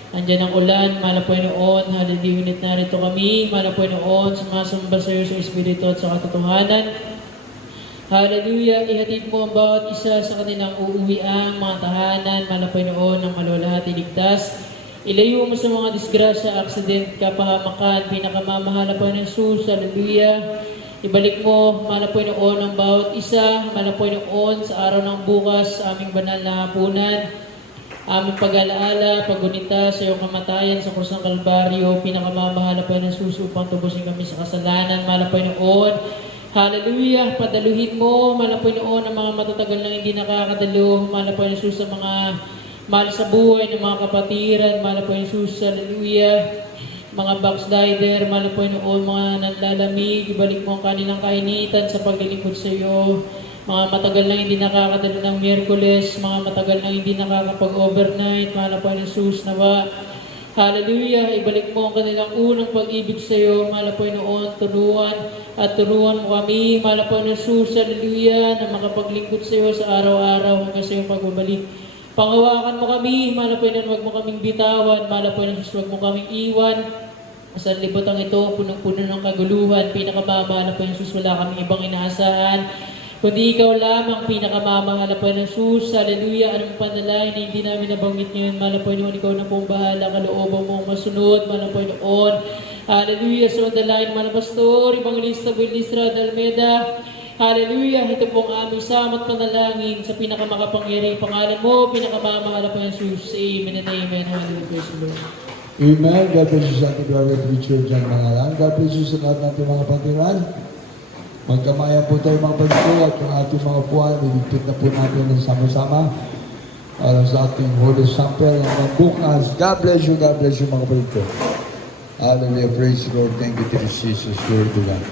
andyan ang ulan, mahal na Panginoon, hallelujah, ngunit narito kami, mahal na Panginoon, sumasamba sa iyo sa Espiritu at sa katotohanan. Hallelujah, ihatid mo ang bawat isa sa kanilang uuwiang mga tahanan, mahal na Panginoon, ng malwalhati ligtas. Ilayo mo sa mga disgrasya, aksident, kapahamakan, pinakamamahal na Panginoon Jesus, hallelujah. Ibalik mo, mahal na Panginoon, ang bawat isa, mahal na Panginoon, sa araw ng bukas, sa aming banal na hapunan, aming pag-alaala, paggunita sa iyong kamatayan sa krus ng Kalbaryo, pinakamamahal na Panginoon Jesus, upang tubusin kami sa kasalanan, mahal na Panginoon. Hallelujah! Padaluhin mo, mahal na Panginoon, ang mga matatagal na hindi nakakadalo, mahal na Panginoon Jesus, sa mga mahal sa buhay ng mga kapatiran, mahal na Panginoon Jesus, hallelujah! Mga backslider, mahal na Panginoon, mga nanlalamig, ibalik mo ang kanilang kainitan sa paglilingkod sa iyo. Mga matagal na hindi nakakadalo ng Miyerkules, mga matagal na hindi nakakapag-overnight, mahal na Panginoon Jesus, nawa. Hallelujah! Ibalik mo ang kanilang unang pag-ibig sa iyo, mahal na Panginoon, turuan mo kami, mahal na Panginoon Jesus, hallelujah, na makapaglingkod sa iyo sa araw-araw hanggang sa iyong pagbabalik. Panghawakan mo kami, mahal na Panginoon, huwag mo kaming bitawan, mahal na Panginoon Jesus, huwag mo kaming iwan. Sa libutan ito, punong-puno ng kaguluhan, pinakamamahal na Panginoon Jesus, wala kaming ibang inaasahan, kundi ikaw lamang, pinakamamahal na Panginoon Jesus, hallelujah. Anong panalangin na hindi namin nabanggit ngayon, mahal na Panginoon, ikaw na pong bahala, kalooban mong masunod, mahal na Panginoon, hallelujah. So, dalangin, mahal na Pastor, Evangelista Buildisra Dalmeda, hallelujah. Ito pong aming samot panalangin sa pinakamakapangyarihang pangalan mo, pinakamamahal na Panginoon Jesus, amen and amen, hallelujah, praise the Lord. Amen. God bless you sa ating brother preacher dyan mga lang. God bless you sa lahat natin mga pantiran. Magkamayan po tayo mga pagko at ang ating mga puwan, iligpit na po natin ng sama-sama sa ating Holy Supper ng bukas. God bless you mga pagko. Hallelujah. Praise the Lord. Thank you to Jesus. Glory to God.